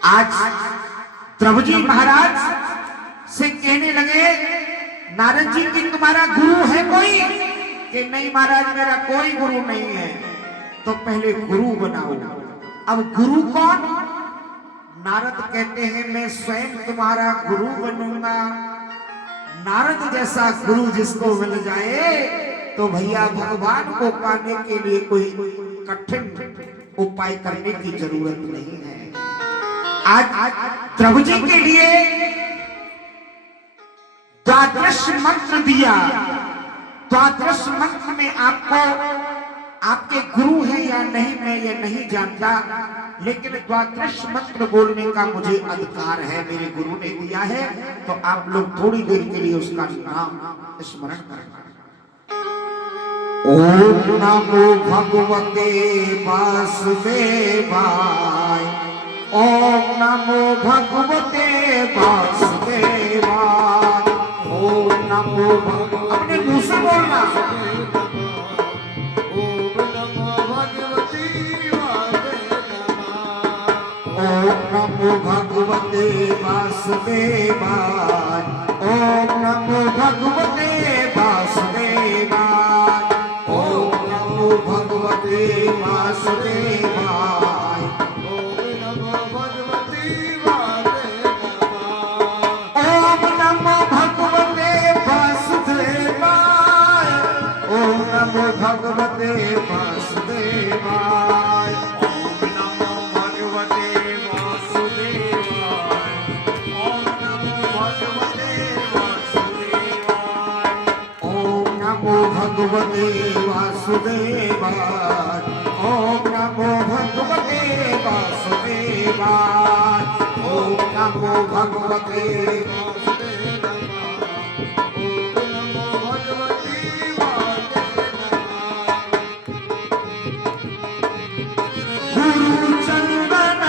आज द्रौपदी महाराज से कहने लगे, नारद जी की तुम्हारा गुरु है कोई? कि नहीं महाराज, मेरा कोई गुरु नहीं है। तो पहले गुरु बनाओ। अब गुरु कौन? नारद कहते हैं, मैं स्वयं तुम्हारा गुरु बनूंगा। नारद जैसा गुरु जिसको मिल जाए तो भैया भगवान को पाने के लिए कोई कठिन उपाय करने की जरूरत नहीं है। आज द्रौपदी के लिए द्वादश मंत्र दिया। द्वादश मंत्र में आपको आपके गुरु है या नहीं मैं ये नहीं जानता, लेकिन द्वादश मंत्र बोलने का मुझे अधिकार है, मेरे गुरु ने दिया है। तो आप लोग थोड़ी देर के लिए उसका नाम स्मरण करना। ओम नमो भगवते वासुदेवाय। ओम नमो भगवते वासुदेवाय। ओम नमो अपने मुंह से बोलना। ओम नमो भगवते ओम नमो भगवते वासुदेवाय। ओम नमो भगवते वासुदेवाय। ओम नमो भगवते वासुदेवाय। ओम नमो भगवते वासुदेवाय। ओम नमो भगवते वासुदेवाय। ओम नमो भगवते वासुदेवाय। ओम नमो भगवते वासुदेवाय। ओम नमो भगवते वासुदेवाय। ओम नमो भगवते वासुदेवाय। ओम नमो भगवते वासुदेवाय। ओम नमो भगवते गुरु चंदन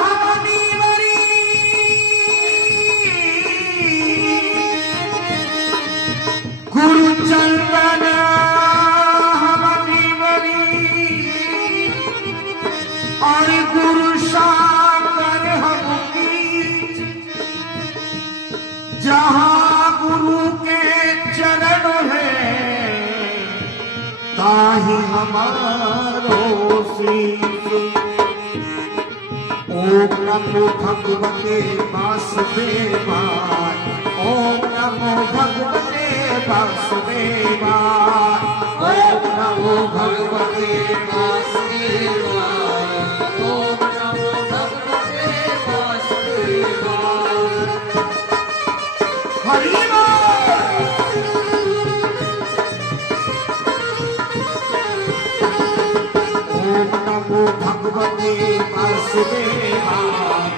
हवनीवरी। गुरु चंदन हवनीवरी और गुरु शाकर हम कीज। जहाँ गुरु के चरण है ताहि हमारो शीश। ओम नमो भगवते वासुदेवाय। ओम नमो भगवते वासुदेवाय। ओम नमो भगवते वासुदेवाय। ओम नमो भगवते वासुदेवाय। हरि बोल। ओम नमो भगवते वासुदेवाय।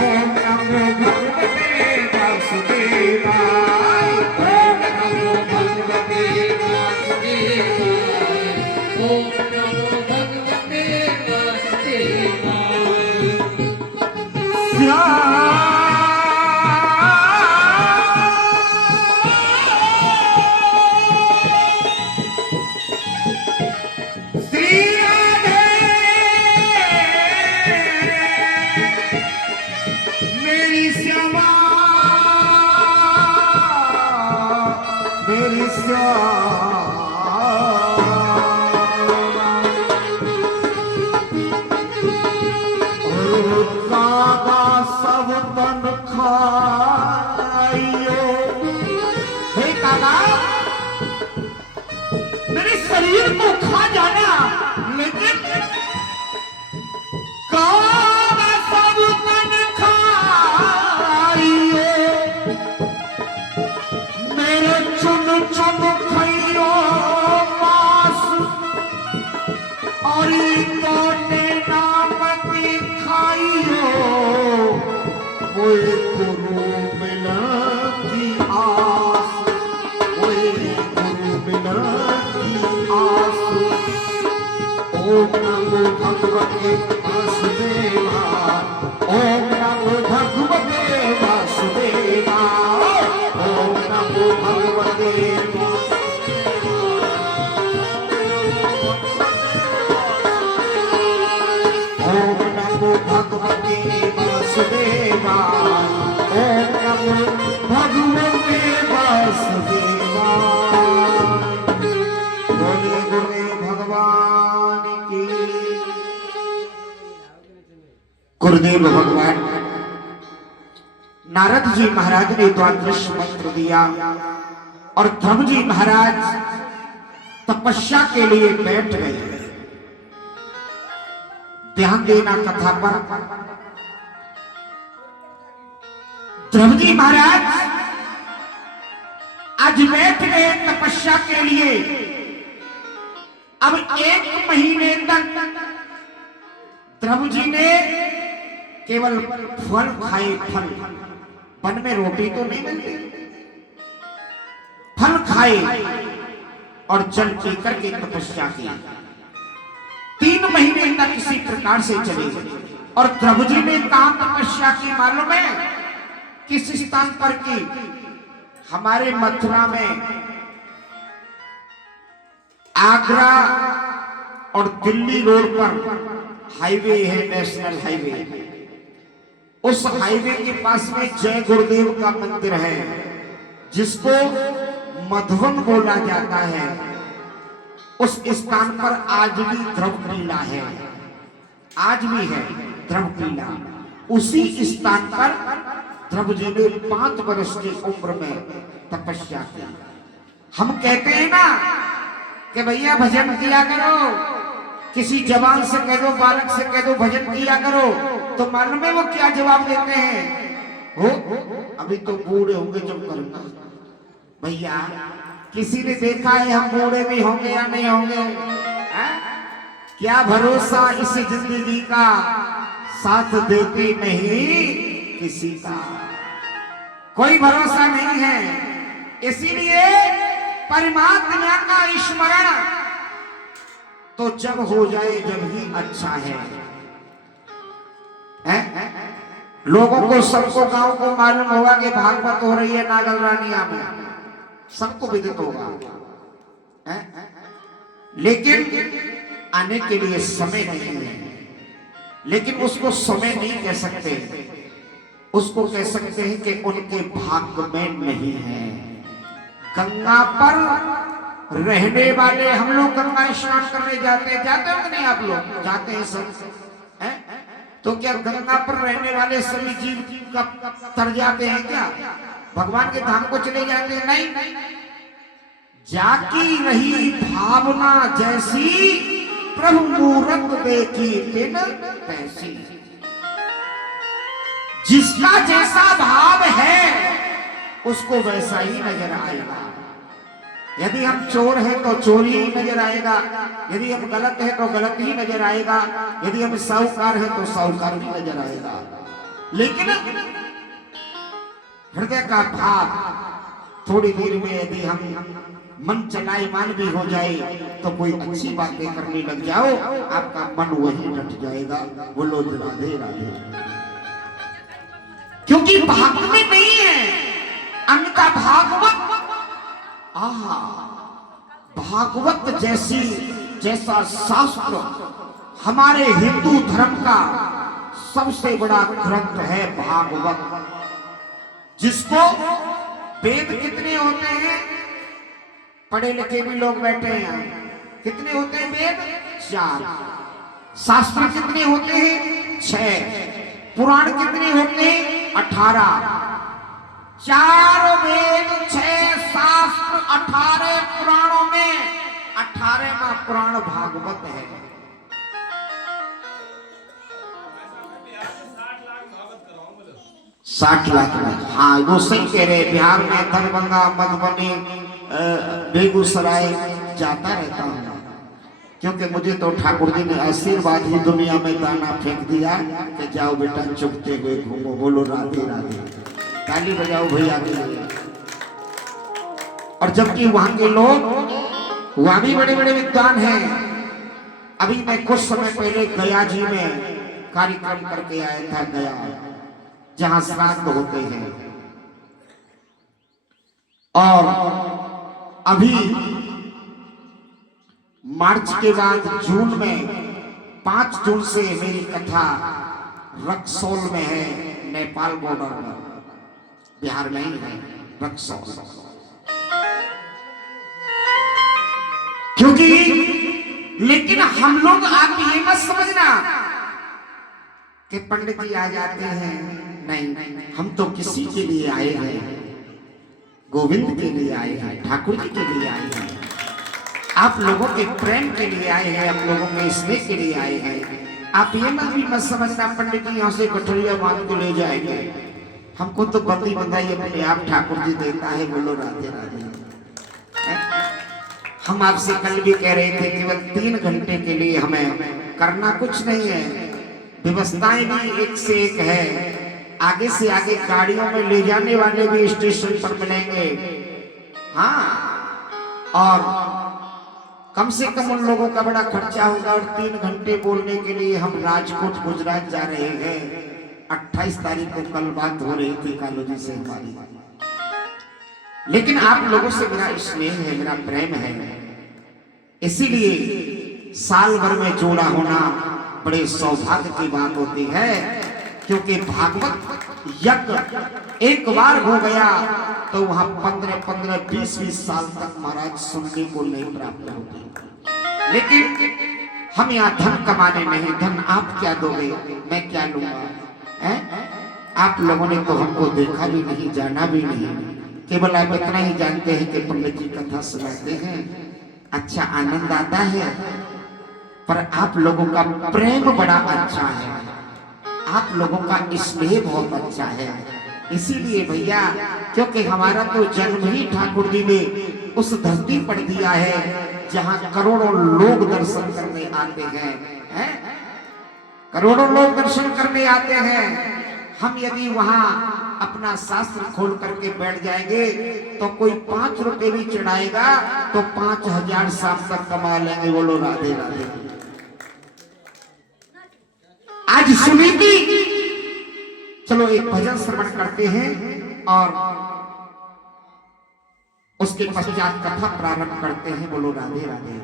ओम नमो भगवते वासुदेवाय। ओम नमो भगवते वासुदेवाय। ओम नमो भगवते वासुदेवाय। श्री राधे मेरी श्यामा, मेरी श्यामा। और दादा सब भगवान, ओम नमो भगवते वासुदेवाय। बोले गुरुदेव भगवान की। गुरुदेव भगवान नारद जी महाराज ने द्वादश मंत्र दिया और ध्रुव जी महाराज तपस्या के लिए बैठ गए। ध्यान देना कथा पर। ध्रुव जी महाराज आज बैठ गए तपस्या के लिए। अब 1 महीने तक ध्रुव जी ने केवल फल खाए। फल, वन में रोटी तो नहीं मिलती, फल खाए और जल पी करके तपस्या की। 3 महीने तक इसी प्रकार से चले। और ध्रुव जी ने कहां तपस्या की मालूम है? किस स्थान पर की? हमारे मथुरा में आगरा और दिल्ली रोड पर हाईवे है, नेशनल हाईवे। उस हाईवे के पास में जय गुरुदेव का मंदिर है, जिसको मधुवन बोला जाता है। उस स्थान पर आज भी ध्रुव लीला है, आज भी है ध्रुव लीला। उसी स्थान पर ध्रुव जी ने 5 वर्ष की उम्र में तपस्या की। हम कहते हैं ना कि भैया भजन किया करो, किसी जवान से कह दो, बालक से कह दो भजन किया करो, तो मालूम है वो क्या जवाब देते हैं? हो अभी तो बूढ़े होंगे जब करूंगा। भैया किसी ने देखा है हम बूढ़े भी होंगे या नहीं होंगे? क्या भरोसा इस जिंदगी का, साथ देती नहीं किसी का, कोई भरोसा नहीं है। इसीलिए परमात्मा का स्मरण तो जब हो जाए जब ही अच्छा है। लोगों को, सबको, गांव को मालूम होगा कि भागवत हो रही है नागल रानिया में, सबको विदित होगा। लेकिन आने के लिए समय नहीं है। लेकिन उसको समय नहीं कह सकते, उसको कह सकते हैं कि उनके भाग्य में नहीं है। गंगा पर रहने वाले हम लोग गंगा स्नान करने जाते हैं, जाते हो कि नहीं? आप लोग जाते हैं सब, हैं? तो क्या गंगा पर रहने वाले सभी जीव का तर जाते हैं क्या? भगवान के धाम को चले जाते हैं? नहीं। जाकी रही भावना जैसी, प्रभु मूरत देखी तिन तैसी। जिसका जैसा भाव है उसको वैसा ही नजर आएगा। यदि हम चोर हैं तो चोरी ही नजर आएगा, यदि हम गलत हैं तो गलत ही नजर आएगा, यदि हम साहूकार हैं तो साहूकार ही नजर आएगा। लेकिन हृदय का भाव थोड़ी देर में यदि हम मन चलायमान भी हो जाए तो कोई अच्छी बातें करने लग जाओ, आपका मन वही डट जाएगा। बोलो राधे राधे। क्योंकि भाग्य में नहीं है, अन्यथा भागवत, आहा, भागवत जैसा शास्त्र हमारे हिंदू धर्म का सबसे बड़ा ग्रंथ है भागवत, जिसको वेद कितने होते हैं? पढ़े लिखे भी लोग बैठे हैं, कितने होते हैं वेद? 4। शास्त्र कितने होते हैं? 6। पुराण कितने होते हैं? 18। 4 वेद, 6 शास्त्र, 18 पुराणों में 18वां पुराण भागवत है। 60 लाख में, हाँ वो सही कह रहे। बिहार में दरभंगा, मधुबनी, बेगूसराय जाता रहता हूँ, क्योंकि मुझे तो ठाकुर जी ने आशीर्वाद ही दुनिया में दाना फेंक दिया कि जाओ बेटा चुपते हुए घूमो। बोलो राधे राधे, ताली बजाओ भैया के लिए। और जबकि वहां के लोग, वहां भी बड़े बड़े विद्वान हैं। अभी मैं कुछ समय पहले गया जी में कार्यक्रम करके आया था, गया जहां श्राद्ध होते हैं। और अभी मार्च के बाद जून में 5 जून से मेरी कथा रक्सौल में है, नेपाल बॉर्डर में, बिहार में ही है रक्सौल। क्योंकि लेकिन हम लोग, आप ये मत समझना कि पंडित जी आ जाते हैं, नहीं, हम तो किसी के लिए आए हैं, गोविंद के लिए आए हैं, ठाकुर जी के लिए आए हैं, आप लोगों के प्रेम के लिए आए हैं, आप लोगों के स्नेह के लिए आए हैं। आप ये मत भी मत समझना पंडित जी यहाँ से कटोरिया बांध के ले जाएंगे, हमको तो बंदी बंधाई अपने आप ठाकुर जी देता है। बोलो राधे राधे। हम आपसे कल भी कह रहे थे केवल 3 घंटे के लिए हमें करना कुछ नहीं है, व्यवस्थाएं भी एक से एक है, आगे से आगे गाड़ियों में ले जाने वाले भी स्टेशन पर मिलेंगे। हाँ, और कम से कम उन लोगों का बड़ा खर्चा होगा। और 3 घंटे बोलने के लिए हम राजकोट गुजरात जा रहे हैं। 28 तारीख को कल बात हो रही थी कालू जी से हमारी, लेकिन आप लोगों से मेरा स्नेह है, मेरा प्रेम है, इसीलिए साल भर में जोड़ा होना बड़े सौभाग्य की बात होती है। क्योंकि भागवत यज्ञ एक बार हो गया तो वहां 15-15, 20-20 साल तक महाराज सुनने को नहीं प्राप्त होती। लेकिन हम यहाँ धन कमाने नहीं, धन आप क्या दोगे, मैं क्या लूंगा, है? आप लोगों ने तो हमको देखा भी नहीं, जाना भी नहीं, केवल आप इतना ही जानते हैं कि पंडित जी कथा सुनाते हैं, अच्छा आनंद आता है, पर आप लोगों का प्रेम बड़ा अच्छा है, आप लोगों का स्नेह बहुत अच्छा है। इसीलिए भैया, क्योंकि हमारा तो जन्म ही ठाकुर जी ने उस धरती पर दिया है जहां करोड़ों लोग दर्शन करने आते हैं, करोड़ों लोग दर्शन करने आते हैं। हम यदि वहां अपना शास्त्र खोल करके बैठ जाएंगे तो कोई 5 रुपए भी चढ़ाएगा तो 5000 शाम तक कमा लेंगे। बोलो राधे राधे। आज सुनीति, चलो एक भजन श्रवण करते हैं और उसके पश्चात कथा प्रारंभ करते हैं। बोलो Radhe Radhe.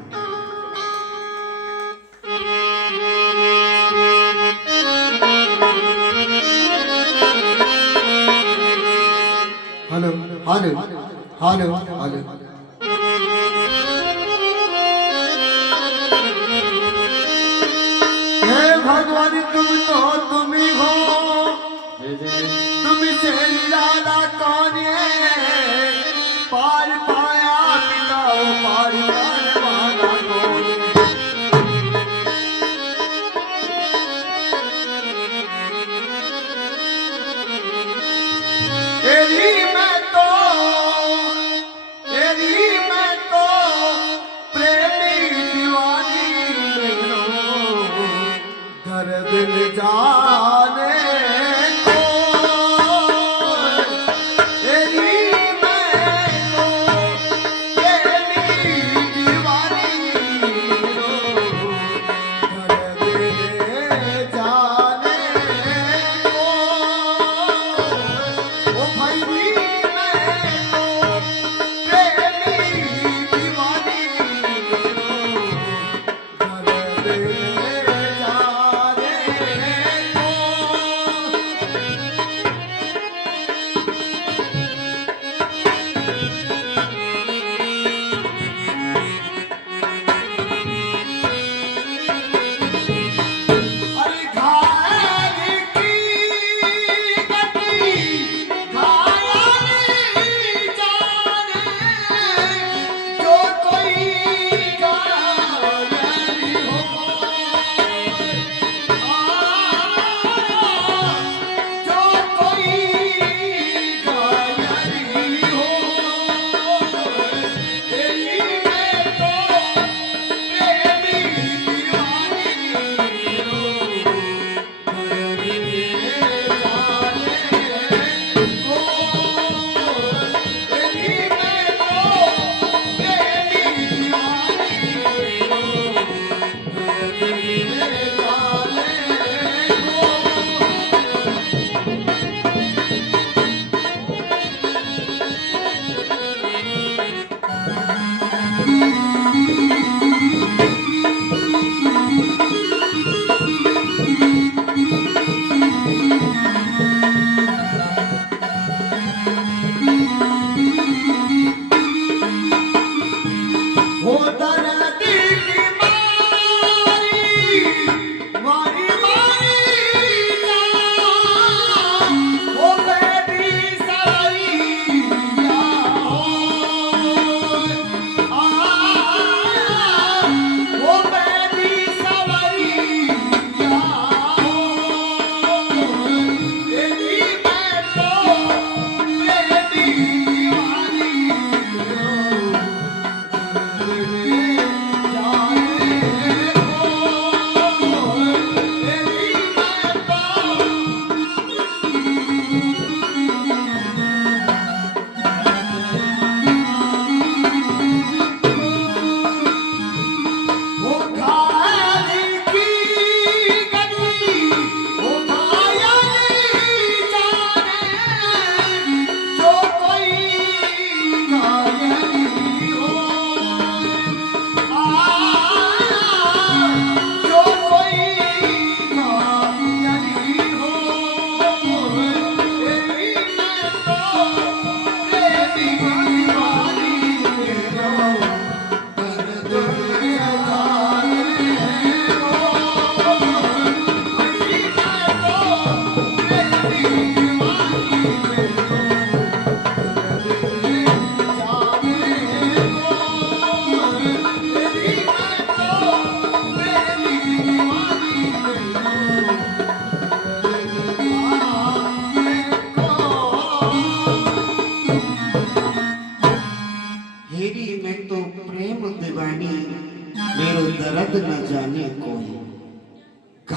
Hello hello hello hello. हे भगवान, तुम तो तुम ही हो, तुम से ज्यादा कौन है, पार पाया पिता पार पार वाला कौन। तेरी मैं तो प्रेमी दीवानी घर दिल जाने को। तेरी मैं तो प्रेमी दीवानी घर दिल जाने को। ओ भाई मैं तो प्रेमी दीवानी घर दिल जाने को।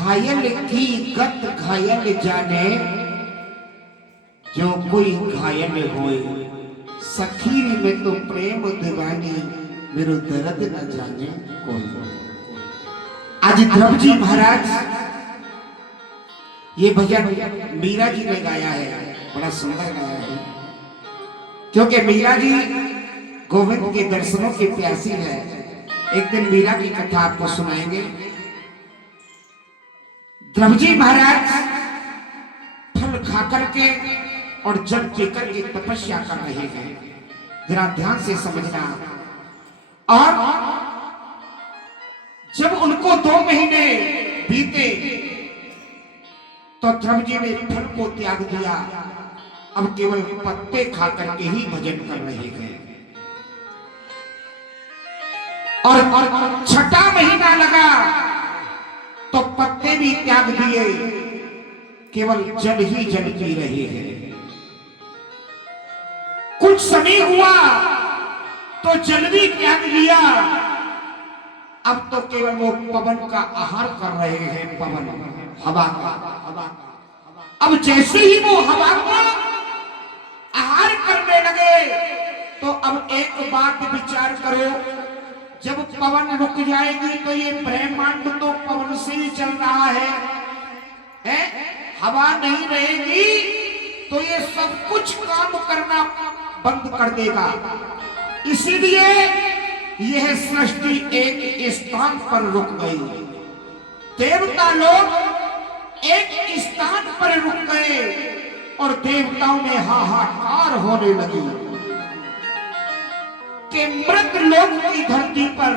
घायल की गत घायल जाने, जो कोई घायल होए, सखी में तो प्रेम दीवानी, मेरो दर्द न जाने कोई। आज ध्रुव जी महाराज ये भजन मीरा जी ने गाया है, बड़ा सुंदर गाया है, क्योंकि मीरा जी गोविंद के दर्शनों की प्यासी है। एक दिन मीरा की कथा आपको सुनाएंगे। ध्रुव जी महाराज फल खा करके और जल पीकर के तपस्या कर रहे हैं, जरा ध्यान से समझना। और जब उनको 2 महीने बीते तो ध्रुव जी ने फल को त्याग दिया, अब केवल पत्ते खा करके ही भजन कर रहे हैं। और 6ठा महीना लगा तो पत्ते भी त्याग दिए, केवल जल ही जल पी रहे हैं। कुछ समय हुआ तो जल भी त्याग दिया, अब तो केवल वो पवन का आहार कर रहे हैं, पवन हवा का। अब जैसे ही वो हवा को आहार करने लगे तो अब एक बात विचार करो, जब पवन रुक जाएगी तो ये ब्रह्मांड तो पवन से ही चल रहा है? हवा नहीं रहेगी तो ये सब कुछ काम करना बंद कर देगा। इसीलिए यह सृष्टि एक स्थान पर रुक गई, देवता लोग एक स्थान पर रुक गए और देवताओं में हाहाकार होने लगी कि मृत लोक की धरती पर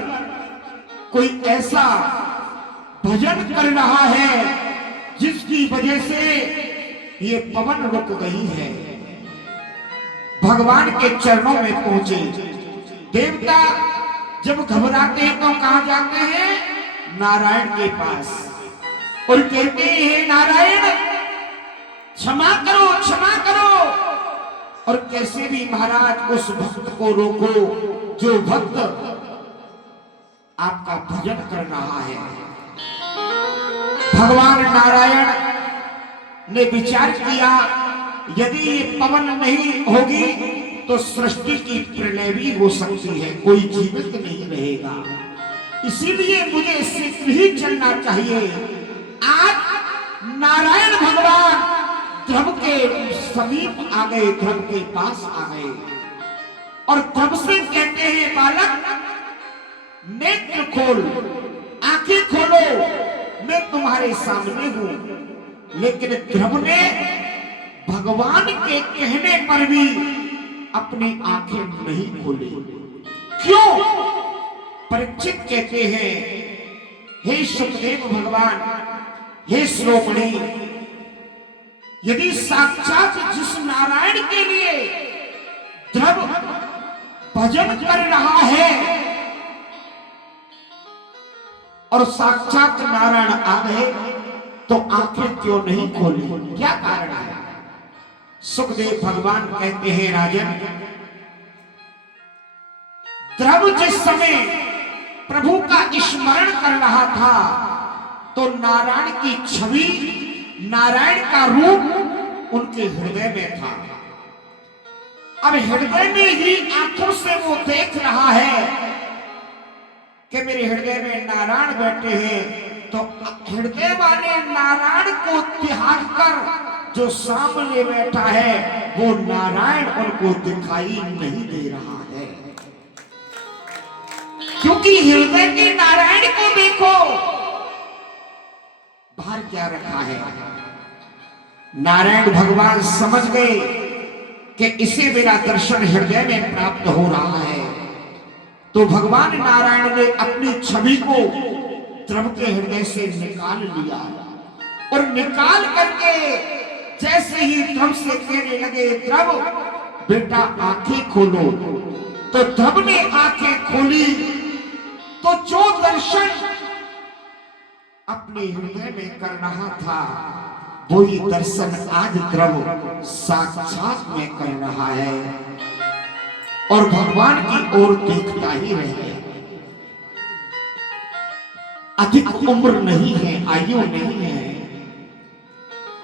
कोई ऐसा भजन कर रहा है जिसकी वजह से ये पवन रुक गई है। भगवान के चरणों में पहुंचे देवता, जब घबराते हैं तो कहां जाते हैं? नारायण के पास, और कहते हैं नारायण क्षमा करो, क्षमा करो। और कैसे भी महाराज उस भक्त को रोको जो भक्त आपका भजन कर रहा है। भगवान नारायण ने विचार किया, यदि ये पवन नहीं होगी तो सृष्टि की प्रलय भी हो सकती है, कोई जीवित नहीं रहेगा, इसीलिए मुझे शीघ्र ही चलना चाहिए। आज नारायण भगवान ध्रुव के समीप आ गए, ध्रुव के पास आ गए और ध्रुव से कहते हैं बालक नेत्र खोल, आंखें खोलो, मैं तुम्हारे सामने हूं। लेकिन ध्रुव ने भगवान के कहने पर भी अपनी आंखें नहीं खोली। क्यों? परीक्षित कहते हैं, हे सुखदेव भगवान, हे श्रोमणी, यदि साक्षात जिस नारायण के लिए ध्रुव भजन कर रहा है और साक्षात नारायण आ गए तो आंखें क्यों नहीं खोली? क्या कारण है? सुखदेव भगवान कहते हैं, राजन, ध्रुव जिस समय प्रभु का स्मरण कर रहा था तो नारायण की छवि, नारायण का रूप उनके हृदय में था। अब हृदय में ही आंखों से वो देख रहा है कि मेरे हृदय में नारायण बैठे हैं, तो हृदय वाले नारायण को त्याग कर जो सामने बैठा है वो नारायण उनको दिखाई नहीं दे रहा है, क्योंकि हृदय के नारायण को देखो, बाहर क्या रखा है। नारायण भगवान समझ गए कि इसे मेरा दर्शन हृदय में प्राप्त हो रहा है, तो भगवान नारायण ने अपनी छवि को ध्रुव के हृदय से निकाल लिया और निकाल करके जैसे ही ध्रुव से कहने लगे, ध्रुव बेटा आंखें खोलो, तो ध्रुव ने आंखें खोली तो जो दर्शन अपने हृदय में कर रहा था वही दर्शन आज ध्रुव साक्षात में कर रहा है और भगवान की ओर देखता ही रहे। अधिक उम्र नहीं है, आयु नहीं है,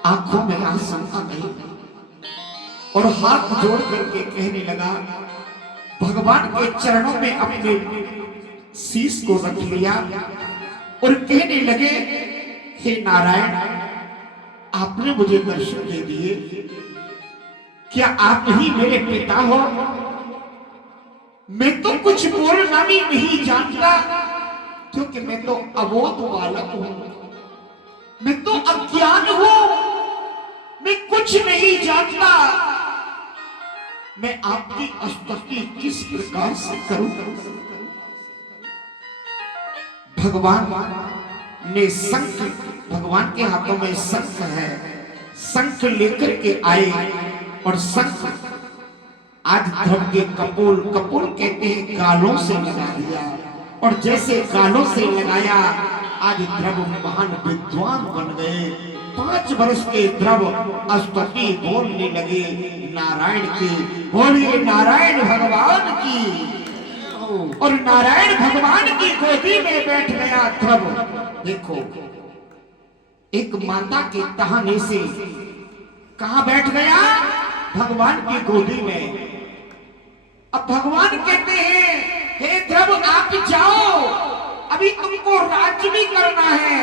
आंखों में आशंका नहीं, और हाथ जोड़ करके कहने लगा, भगवान के चरणों में अपने शीश को रख लिया और कहने लगे, हे नारायण, आपने मुझे दर्शन दे दिए, क्या आप ही मेरे पिता हो? मैं तो कुछ बोलना भी नहीं जानता, क्योंकि मैं तो अबोध बालक हूं, मैं तो अज्ञान हूं, मैं कुछ नहीं जानता, मैं आपकी स्तुति किस प्रकार से करूं? भगवान ने शंख, भगवान के हाथों में शंख है, शंख लेकर के आए और शंख आज ध्रुव के कपोल, कपोल कहते हैं गालों से लगा दिया, और जैसे गालों से लगाया आज ध्रुव महान विद्वान बन गए। 5 वर्ष के ध्रुव स्तुति बोलने लगे नारायण की, बोलिए नारायण भगवान की, और नारायण भगवान की गोदी में बैठ गया ध्रुव। देखो, एक माता के तहाने से कहां बैठ गया? भगवान की गोदी में। अब भगवान कहते हैं, हे ध्रुव आप जाओ, अभी तुमको राज्य भी करना है।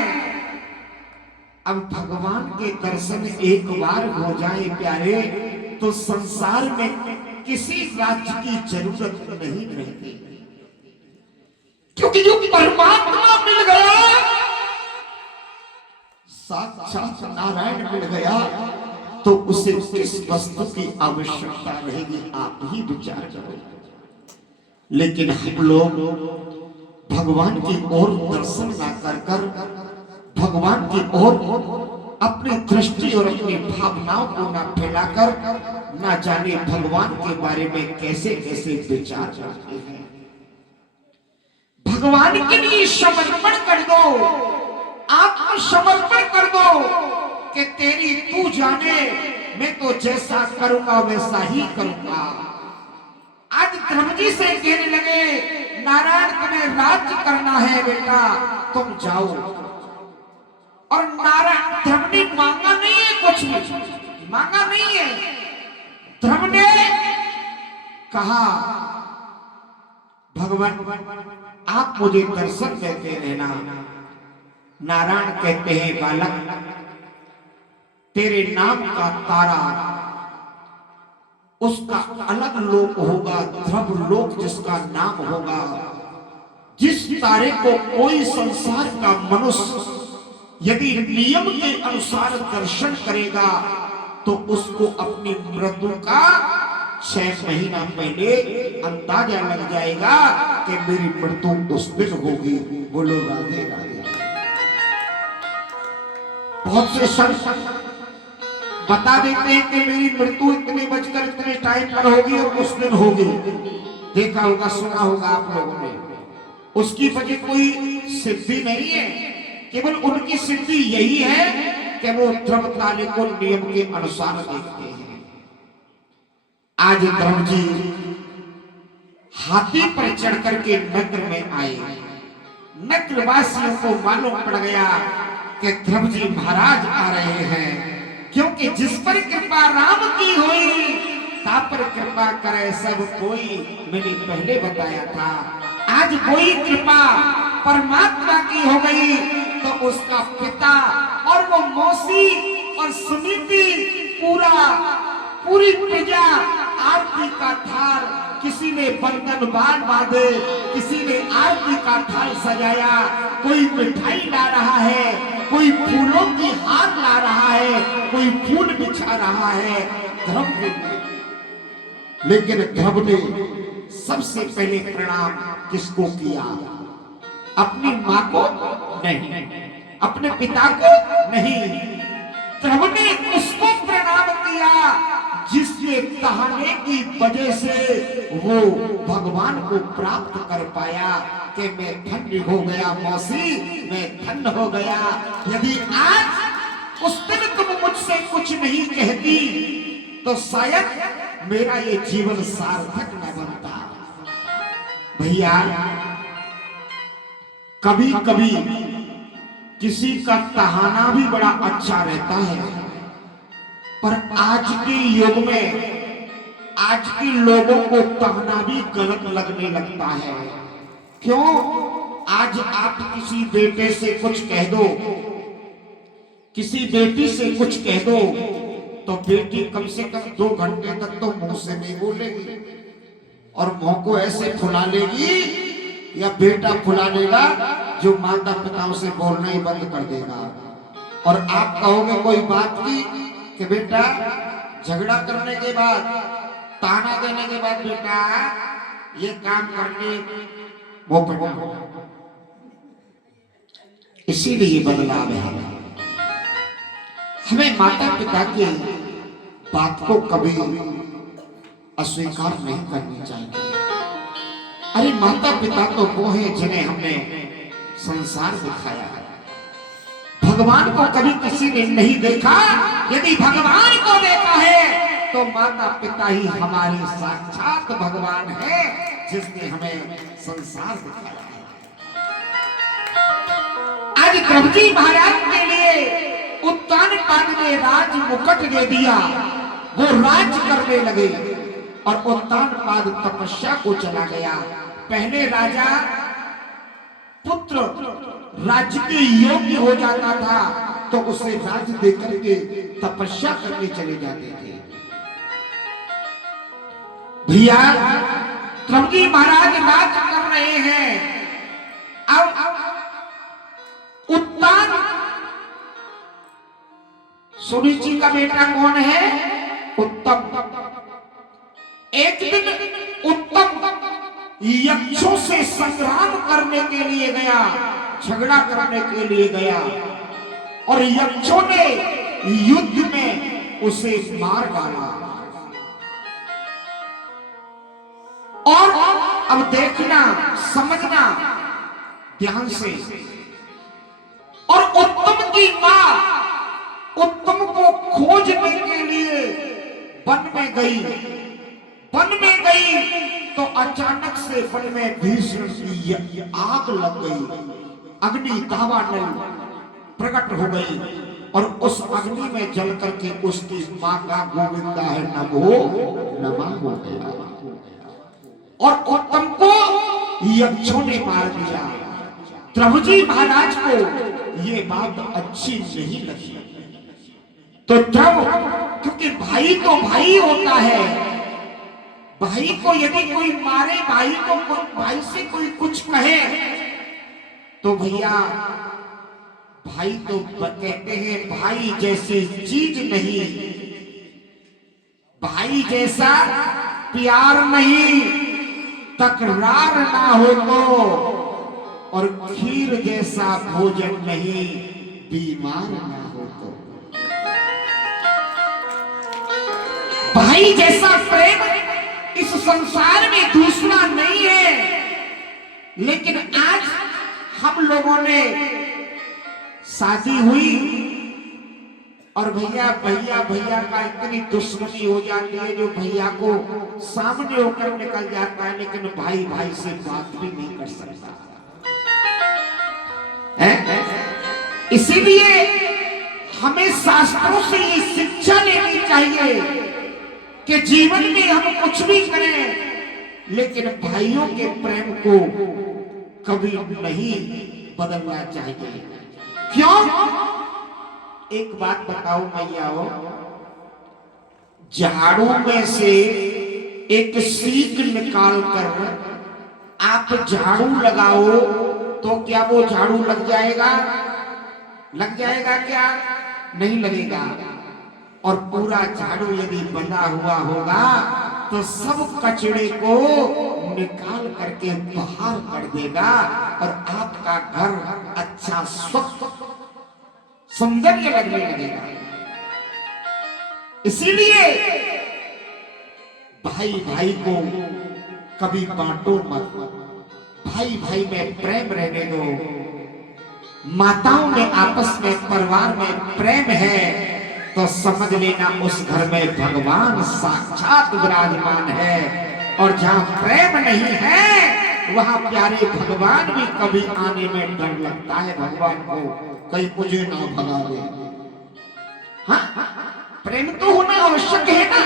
अब भगवान के दर्शन एक बार हो जाए प्यारे, तो संसार में किसी राज्य की जरूरत नहीं रहती, क्योंकि जो परमात्मा मिल गया, साक्षात नारायण मिल गया, तो उसे किस वस्तु की आवश्यकता रहेगी? आप ही विचार करो। लेकिन हम लोग भगवान की ओर दर्शन ना कर कर, भगवान की ओर अपनी दृष्टि और अपनी भावनाओं को ना फैलाकर, ना जाने भगवान के बारे में कैसे कैसे विचार करते हैं। भगवान के लिए समर्पण कर दो, आत्मसमर्पण कर दो कि तेरी तू जाने, मैं तो जैसा करूंगा वैसा ही करूंगा। आज ध्रुव जी से कहने लगे, नारायण तुम्हें राज्य करना है बेटा, तुम जाओ। और नारायण, ध्रुव ने मांगा नहीं है, कुछ भी मांगा नहीं है। ध्रुव ने कहा, भगवान आप मुझे दर्शन देते रहना। नारायण कहते हैं, बालक तेरे नाम का तारा, उसका अलग लोक होगा, ध्रुव लोक जिसका नाम होगा। जिस तारे को कोई संसार का मनुष्य यदि नियम के अनुसार दर्शन करेगा, तो उसको अपनी मृत्यु का 6 महीना पहले अंदाजा लग जाएगा कि मेरी मृत्यु उस दिन होगी। बोलो राधे राधे। बहुत से संत बता देते हैं कि मेरी मृत्यु इतने बजकर इतने टाइम पर होगी और उस दिन होगी। देखा होगा, सुना होगा आप लोगों ने। उसकी वजह कोई सिद्धि नहीं है, केवल उनकी सिद्धि यही है कि वो ध्रुव तारे को नियम के अनुसार देखते हैं। आज ध्रुव जी हाथी पर चढ़ करके नगर में आए। नगरवासियों को मालूम पड़ गया कि ध्रुव जी महाराज आ रहे हैं, क्योंकि जिस पर कृपा राम की हुई, ता पर कृपा करे सब कोई। मैंने पहले बताया था, आज कोई कृपा परमात्मा की हो गई तो उसका पिता और वो मौसी और सुनीति, पूरी प्रजा आरती का थाल, किसी ने बंधन बाण बांधे, किसी ने आरती का थाल सजाया, कोई मिठाई ला रहा है, कोई फूलों की हार ला रहा है, कोई फूल बिछा रहा है ध्रुव ने। लेकिन ध्रुव ने सबसे पहले प्रणाम किसको किया? अपनी मां को नहीं, अपने पिता को नहीं, ध्रुव ने उसको प्रणाम किया जिसके कहने की वजह से वो भगवान को प्राप्त कर पाया कि मैं धन्य हो गया मौसी, मैं धन्य हो गया। यदि आज उस दिन तुम मुझसे कुछ नहीं कहती तो शायद मेरा ये जीवन सार्थक न बनता। भैया, कभी कभी किसी का कहाना भी बड़ा अच्छा रहता है, पर आज के युग में आज के लोगों को कहना भी गलत लगने लगता है। क्यों? आज आप किसी बेटे से कुछ कह दो, किसी बेटी से कुछ कह दो, तो बेटी कम से कम 2 घंटे तक तो मुंह से नहीं बोलेगी और मुंह को ऐसे फुला लेगी, या बेटा फुला लेगा जो माता पिताओं से बोलना ही बंद कर देगा। और आप कहोगे कोई बात की कि बेटा झगड़ा करने के बाद, ताना देने के बाद, बेटा ये काम करने वो पड़ा। इसीलिए बदलाव है। हमें माता पिता की बात को कभी अस्वीकार नहीं करनी चाहिए। अरे माता पिता तो वो हैं जिन्हें हमने संसार दिखाया है। भगवान को कभी किसी ने नहीं देखा। यदि भगवान को देखा है तो माता पिता ही हमारे साक्षात भगवान है, जिसने हमें संसार दिखाया है। आज द्रौपदी महाराज के लिए उत्तानपाद ने राज मुकुट दे दिया, वो राज करने लगे और उत्तानपाद तपस्या को चला गया। पहले राजा पुत्र राज्य के योग्य हो जाता था तो उसे राज देकर के तपस्या करने चले जाते थे। भैया द्रौपदी महाराज राज कर रहे हैं। अब उत्तान सुनिचि का बेटा कौन है? उत्तम। एक दिन उत्तम यक्षों से संग्राम करने के लिए गया, झगड़ा करने के लिए गया, और यक्षों ने युद्ध में उसे मार डाला। और अब देखना, समझना ध्यान से। और उत्तम की मां उत्तम को खोजने के लिए वन में गई। वन में गई तो अचानक से वन में भीषण सी आग लग गई। अग्नि दावानल प्रकट हो गई और उस अग्नि में जल करके उसकी मां का गोविंदा है नमो नमः हो गया और उत्तम को यक्षों ने मार दिया। द्रौपदी महाराज को ये बात अच्छी नहीं लगी। तो क्योंकि भाई तो भाई होता है, भाई को यदि कोई मारे, भाई से कोई कुछ कहे तो भैया भाई तो कहते हैं भाई जैसी चीज नहीं, भाई जैसा प्यार नहीं, तकरार ना हो तो, और खीर जैसा भोजन नहीं, बीमार ना हो तो। भाई जैसा प्रेम इस संसार में दूसरा नहीं है। लेकिन आज हम लोगों ने शादी हुई और भैया का इतनी दुश्मनी हो जाती है जो भैया को सामने होकर निकल जाता है, लेकिन भाई से बात भी नहीं कर सकता है। इसीलिए हमें शास्त्रों से ये शिक्षा लेनी चाहिए कि जीवन में हम कुछ भी करें लेकिन भाइयों के प्रेम को कभी नहीं बदलना चाहिए। क्यों? एक बात बताओ भैया, झाड़ू में से एक सीख निकाल कर आप झाड़ू लगाओ तो क्या वो झाड़ू लग जाएगा? लग जाएगा क्या? नहीं लगेगा। और पूरा झाड़ू यदि बना हुआ होगा तो सब कचरे को निकाल करके बाहर कर देगा और आपका घर अच्छा स्वच्छ सौंदर्य लगने लगेगा। इसीलिए भाई को कभी बांटो मत, भाई में प्रेम रहने दो। माताओं में आपस में परिवार में प्रेम है तो समझ लेना उस घर में भगवान साक्षात विराजमान है। और जहां प्रेम नहीं है वहां प्यारे भगवान भी कभी आने में डर लगता है भगवान को। कहीं मुझे ना भगा दे। हाँ, प्रेम तो होना आवश्यक है ना।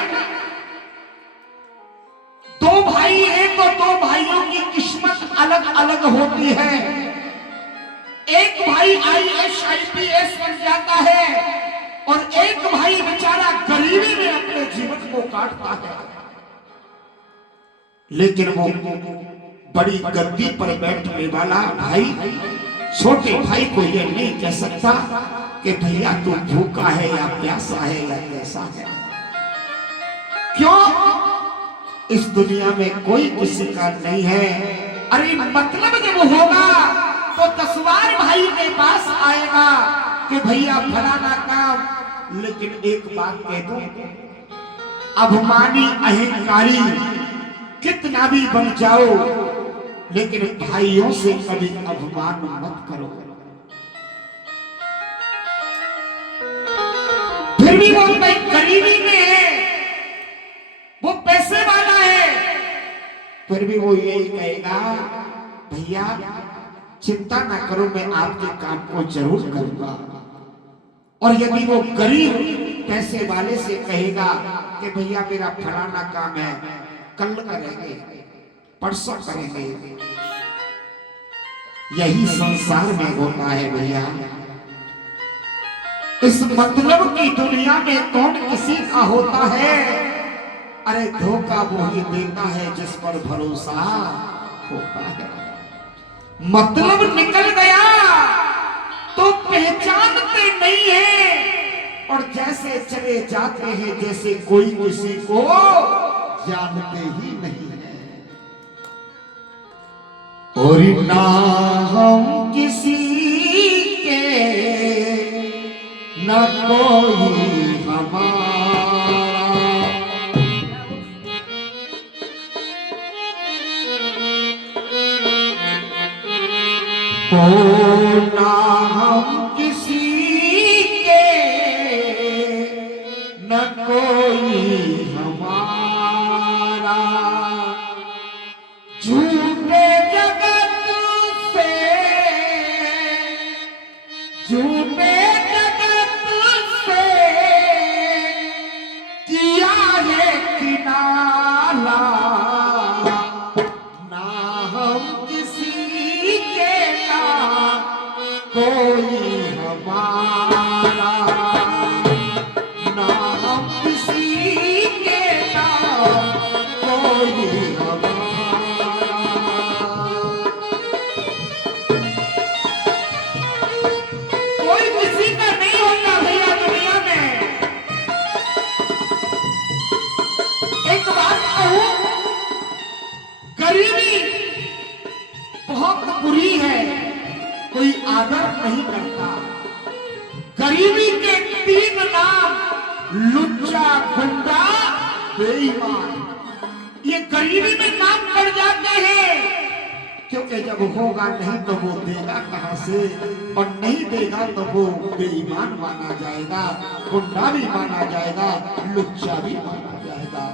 दो भाई हैं तो दो भाइयों की किस्मत अलग अलग होती है। एक भाई आईएएस आईपीएस बन जाता है और एक भाई बेचारा गरीबी में अपने जीवन को काटता है। लेकिन वो बड़ी गद्दी पर बैठने वाला भाई छोटे भाई को ये नहीं कह सकता कि भैया तू भूखा है या प्यासा है या कैसा है। क्यों? इस दुनिया में कोई किसी का नहीं है। अरे मतलब जब होगा तो 10 बार भाई के पास आएगा कि भैया फलाना काम। लेकिन एक बात कह दूं, अभिमानी अहंकारी कितना भी बन जाओ, लेकिन भाइयों से कभी अभिमान मत करो। फिर भी वो गरीबी में है, वो पैसे वाला है, फिर भी वो यही कहेगा भैया चिंता ना करो, मैं आपके काम को जरूर करूंगा। और यदि वो गरीब पैसे वाले से कहेगा कि भैया मेरा फलाना काम है, कल करेंगे, परसों करेंगे। यही संसार में होता है भैया। इस मतलब की दुनिया में कौन किसी का होता है? अरे धोखा वो ही देता है जिस पर भरोसा होता है। मतलब निकल गया तो पहचानते नहीं है, और जैसे चले जाते हैं जैसे कोई किसी को जानते ही नहीं है। और ना हम किसी के न कोई हमारा, ओ ना हम किसी के न कोई हमारा, झूठे जगत से, झूठे जगत से किया है किनारा, ना हम किसी के ना कोई हमारा, ना हम किसी के ना कोई हमारा। कोई किसी का नहीं होता भैया दुनिया में। एक बात कहूं, गरीबी बहुत बुरी है, कोई आदर नहीं करता। गरीबी के 3 नाम, लुच्चा, गुंडा, बेईमान, ये गरीबी में नाम पड़ जाते हैं। क्योंकि जब होगा नहीं तो वो देगा कहां से, और नहीं देगा तो वो बेईमान माना जाएगा, गुंडा भी माना जाएगा, लुच्चा भी माना जाएगा।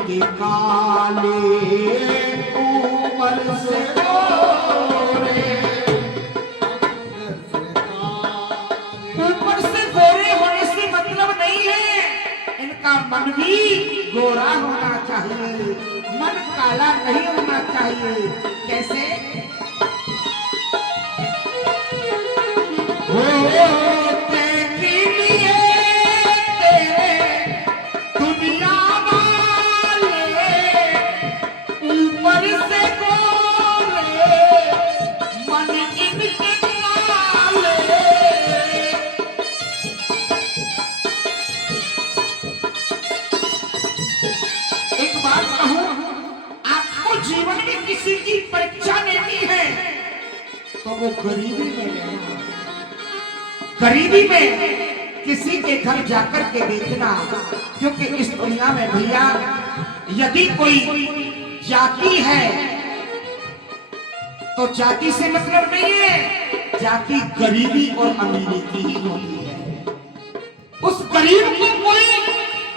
के काले ऊपर से गोरे, ऊपर से गोरे होने से मतलब नहीं है, इनका मन भी गोरा होना चाहिए, मन काला नहीं होना चाहिए। कैसे? होते के लिए तेरे दुनिया वाले ऊपर से गोरे, मन इनके काले। एक बात कहूं, आपको जीवन में किसी की परीक्षा लेनी है तो वो गरीबी में लेना, गरीबी में किसी के घर जाकर के देखना। क्योंकि इस दुनिया में भैया यदि कोई जाति है तो जाति से मतलब नहीं है, जाति गरीबी और अमीरी की ही होती है। उस गरीब को कोई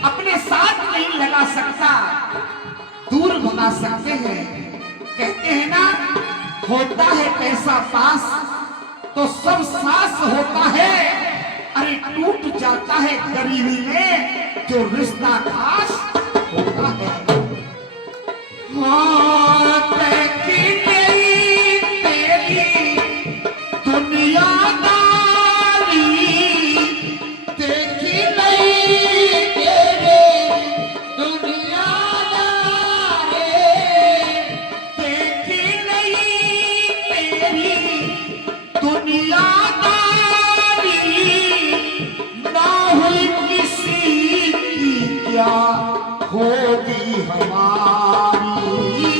अपने साथ नहीं लगा सकता, दूर भगा सकते हैं। कहते हैं ना, होता है पैसा पास तो सब सास होता है, अरे टूट जाता है गरीबी में जो रिश्ता खास होता है। हाँ, तेरी दुनियादारी देखी नहीं, तेरी दुनियादारी देखी नहीं, तेरी दुनियादारी ना हुई किसी की क्या होगी हमारी,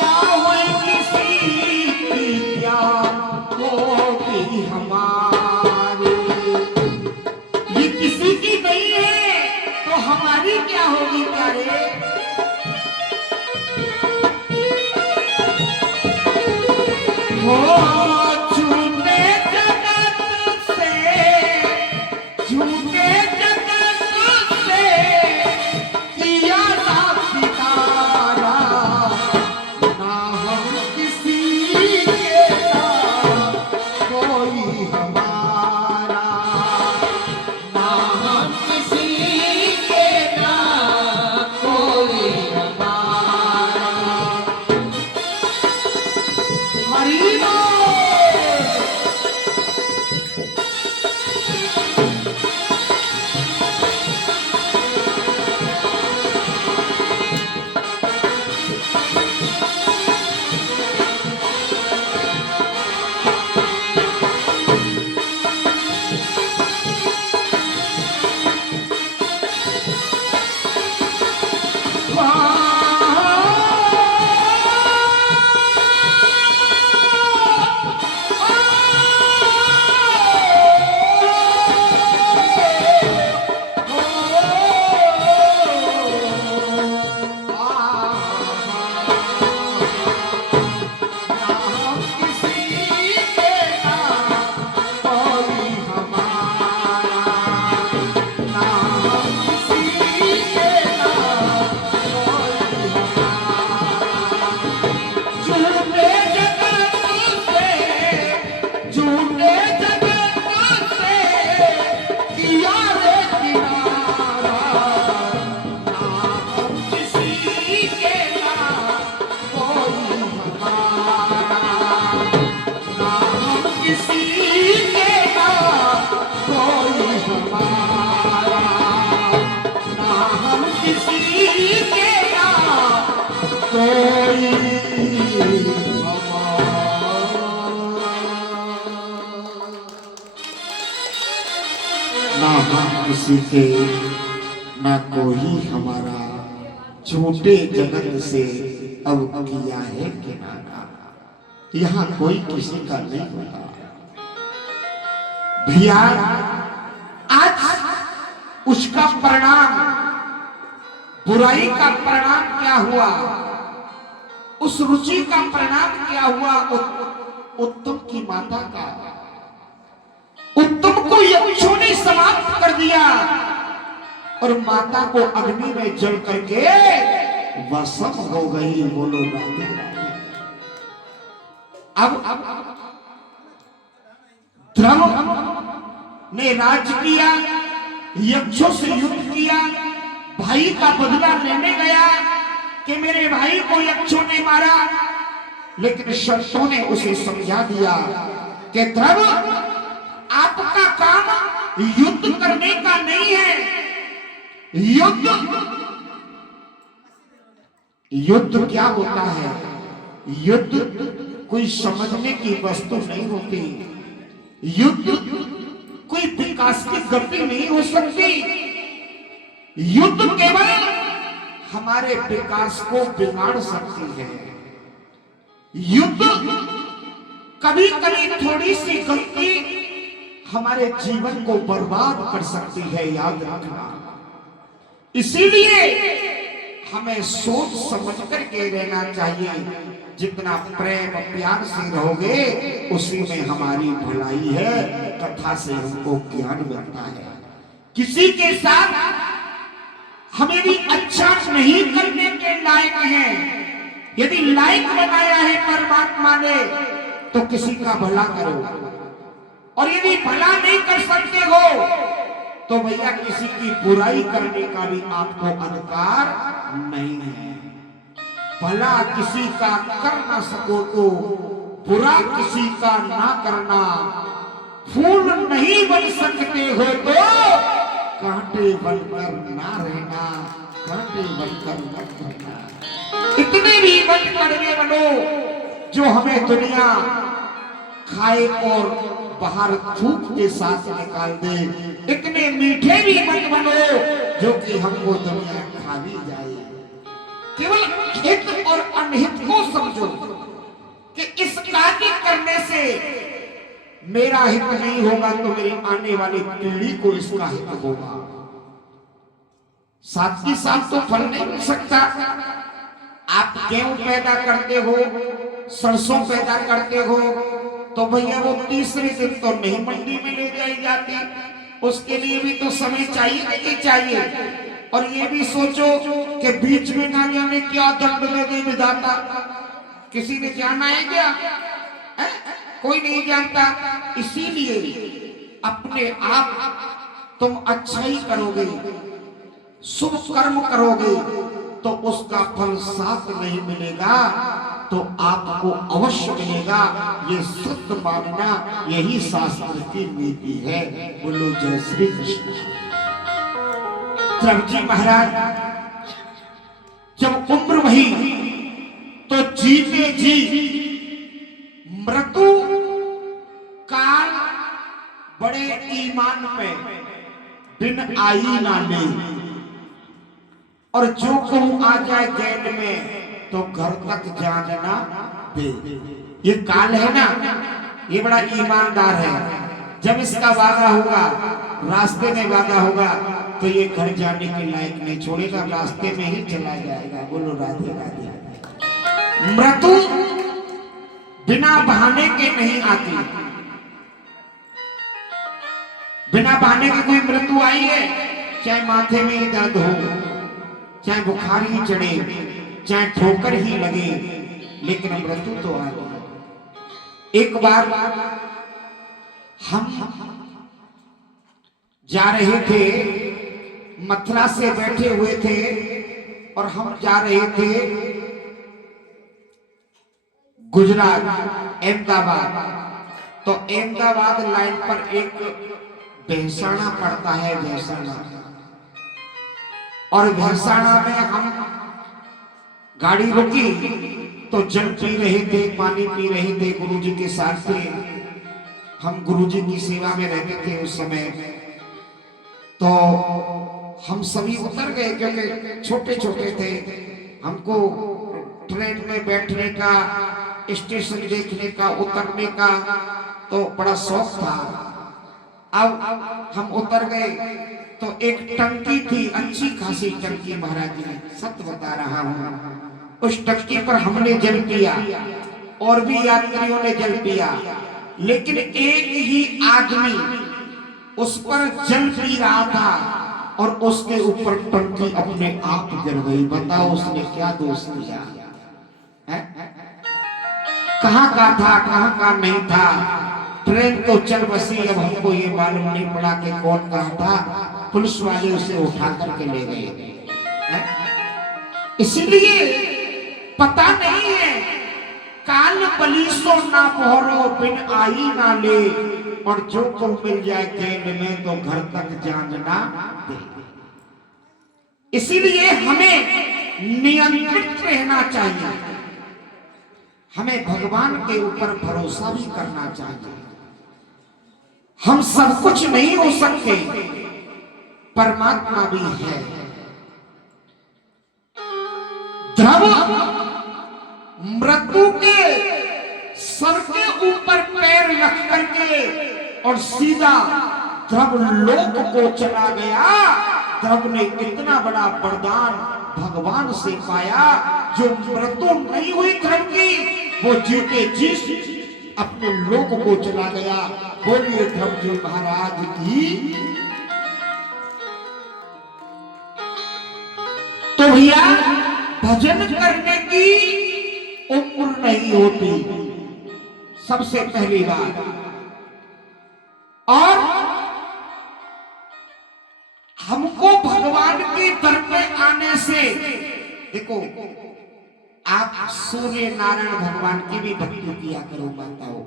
ना हुई किसी की क्या होगी हमारी। ये किसी की नहीं है तो हमारी क्या होगी प्यारे? हो ना हम किसी के ना कोई हमारा, झूठे जगत से अब किया है किनारा। यहाँ कोई किसी का नहीं होता भैया। आज उसका परिणाम, बुराई का परिणाम क्या हुआ, उस रुचि का परिणाम क्या हुआ? उत्तम की माता का, उत्तम को यक्षों ने समाप्त कर दिया और माता को अग्नि में जल करके वसम हो गई। बोलो राधे राधे। अब ध्रुव ने राज किया, यक्षों से युद्ध किया, भाई का बदला लेने गया कि मेरे भाई को यक्षों ने मारा, लेकिन शर्तों ने उसे समझा दिया कि ध्रुव आपका काम युद्ध करने का नहीं है। युद्ध क्या होता है? युद्ध कोई समझने की वस्तु नहीं होती। युद्ध कोई विकास की गति नहीं हो सकती। युद्ध केवल हमारे विकास को बिगाड़ सकती है। युद्ध कभी कभी थोड़ी सी गलती हमारे जीवन को बर्बाद कर सकती है, याद रखना। इसीलिए हमें सोच समझ करके रहना चाहिए। जितना प्रेम प्यार से रहोगे उसी में हमारी भलाई है। कथा से हमको ज्ञान मिलता है। किसी के साथ हमें भी अच्छा नहीं करने के लायक है। यदि लायक बनाया है परमात्मा ने तो किसी का भला करो, और यदि भला नहीं कर सकते हो तो भैया किसी की बुराई करने का भी आपको अधिकार नहीं है। भला किसी का कर ना सको तो बुरा किसी का ना करना। फूल नहीं बन सकते हो तो कांटे बनकर ना रहना, कांटे बनकर मत रहना। इतने भी मत कड़वे बनो जो हमें दुनिया खाए और बाहर थूक के साथ निकाल दे। इतने मीठे भी मत बनो जो कि हमको दुनिया खा भी जाए। केवल हित और अनहित को समझो कि इस कार्य करने से मेरा हित नहीं होगा तो मेरी आने वाली पीढ़ी को इसका हित होगा। साथ ही साथ तो फल नहीं मिल सकता। आप गेहूं पैदा करते हो, सरसों पैदा करते हो, तो भैया वो तीसरे दिन तो नहीं मंडी में ले जाई जाती। उसके लिए भी तो समय चाहिए नहीं चाहिए। और ये भी सोचो कि बीच में ना जाने क्या दंड दे दे विधाता। किसी ने जाना है क्या? कोई नहीं जानता। इसीलिए अपने आप तुम अच्छा ही करोगे, शुभ कर्म करोगे तो उसका फल साथ नहीं मिलेगा तो आपको अवश्य मिलेगा। ये सत्य मानना, यही शास्त्र की नीति है। बोलो जय श्री कृष्ण। ध्रुव जी महाराज जब उम्र हुई तो जीते जी मृत्यु काल बड़े ईमान में बिन आई ना ले, और जो कहूं आ जाए जेल में तो घर तक जाना दे। ये काल है ना, ये बड़ा ईमानदार है। जब इसका वादा होगा, रास्ते में वादा होगा तो ये घर जाने के लायक नहीं छोड़ेगा, रास्ते में ही चला जाएगा। बोलो राधे राधे। मृत्यु बिना बहाने के नहीं आती। बिना बहाने की कोई मृत्यु आई है? चाहे माथे में ही दर्द हो, चाहे बुखार ही चढ़े, चाहे ठोकर ही लगे, लेकिन मृत्यु तो आ गई। एक बार हम जा रहे थे, मथुरा से बैठे हुए थे और हम जा रहे थे गुजरात, अहमदाबाद। तो अहमदाबाद लाइन पर एक भैंसाना पड़ता है, भैंसाना। और भैंसाना में हम गाड़ी रुकी तो जल पी रहे थे, पानी पी रहे थे, गुरुजी के साथ थे। हम गुरुजी की सेवा में रहते थे उस समय। तो हम सभी उतर गए क्योंकि छोटे छोटे थे। हमको ट्रेन में बैठने का, स्टेशन देखने का, उतरने का तो बड़ा शौक था। अब हम उतर गए तो एक टंकी थी, अच्छी खासी टंकी महाराज जी, सत्य बता रहा हूं। उस टंकी पर हमने जल पिया और भी यात्रियों ने जल पिया, लेकिन एक ही आदमी उस पर जल पी रहा था। और उसके ऊपर टंकी अपने आप गिर गई। बताओ उसने क्या दोष किया है? कहाँ का था कहाँ का नहीं था। ट्रेन तो चल बसी, अब हमको ये मालूम नहीं पड़ा कि कौन कहाँ था। पुलिस वाले उसे उठा करके ले गए। इसीलिए पता नहीं है, काल बलीसो ना मोहरो बिन आई ना ले, और जो को मिल जाए जेल में तो घर तक जानना दे। इसीलिए हमें नियंत्रित रहना चाहिए, हमें भगवान के ऊपर भरोसा भी करना चाहिए। हम सब कुछ नहीं हो सकते, परमात्मा भी है। ध्रुव मृत्यु के सर के ऊपर पैर रख करके और सीधा ध्रुव लोक को चला गया। ध्रुव ने इतना बड़ा वरदान भगवान से पाया, जो मृत्यु नहीं हुई ध्रुव की, वो जीते जी अपने लोक को चला गया। बोलिए ध्रुव जी महाराज की। तो भैया भजन करने की उम्र नहीं होती, सबसे पहली बात। और हमको भगवान के दर पे आने से, देखो आप सूर्य नारायण भगवान की भी भक्ति किया करो। बताओ,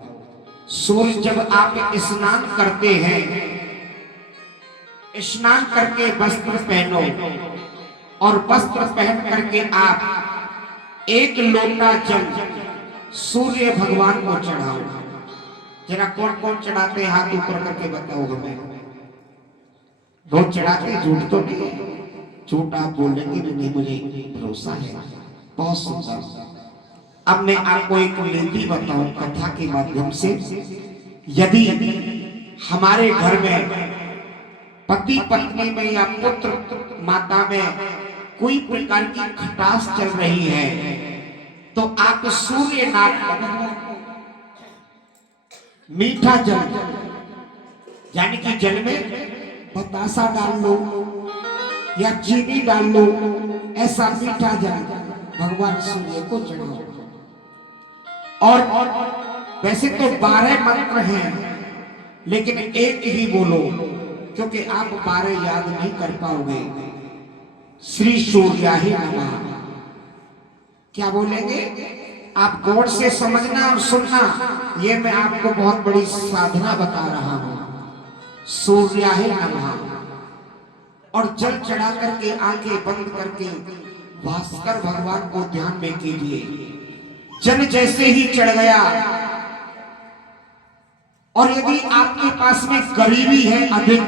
सूर्य जब आप स्नान करते हैं, स्नान करके वस्त्र पहनो और वस्त्र पहन करके आप एक लोटा जल सूर्य भगवान को चढ़ाओ। जरा कौन कौन चढ़ाते हैं हाथ ऊपर करके बताओ हमें। बहुत चढ़ाते, झूठ तो नहीं, झूठ आप बोलेंगे नहीं, मुझे भरोसा है। बहुत सुंदर। अब मैं आपको एक नीति बताऊं कथा के माध्यम से। यदि हमारे घर में पति पत्नी में या पुत्र माता में कोई प्रकार की खटास चल रही है, तो आप सूर्य नारायण मीठा जल, यानी कि जल में बतासा डाल लो या चीनी डाल लो, ऐसा मीठा जल भगवान सूर्य को चढ़ाओ। और वैसे तो 12 मंत्र हैं, लेकिन एक ही बोलो, क्योंकि आप 12 याद नहीं कर पाओगे। श्री सूर्याय नमः। क्या बोलेंगे आप? गौर से समझना और सुनना, ये मैं आपको बहुत बड़ी साधना बता रहा हूं। सूर्याय नमः। और जल चढ़ा करके आंखें बंद करके भास्कर भगवान को ध्यान में कीजिए। जल जैसे ही चढ़ गया, और यदि आपके पास में गरीबी है, अधिक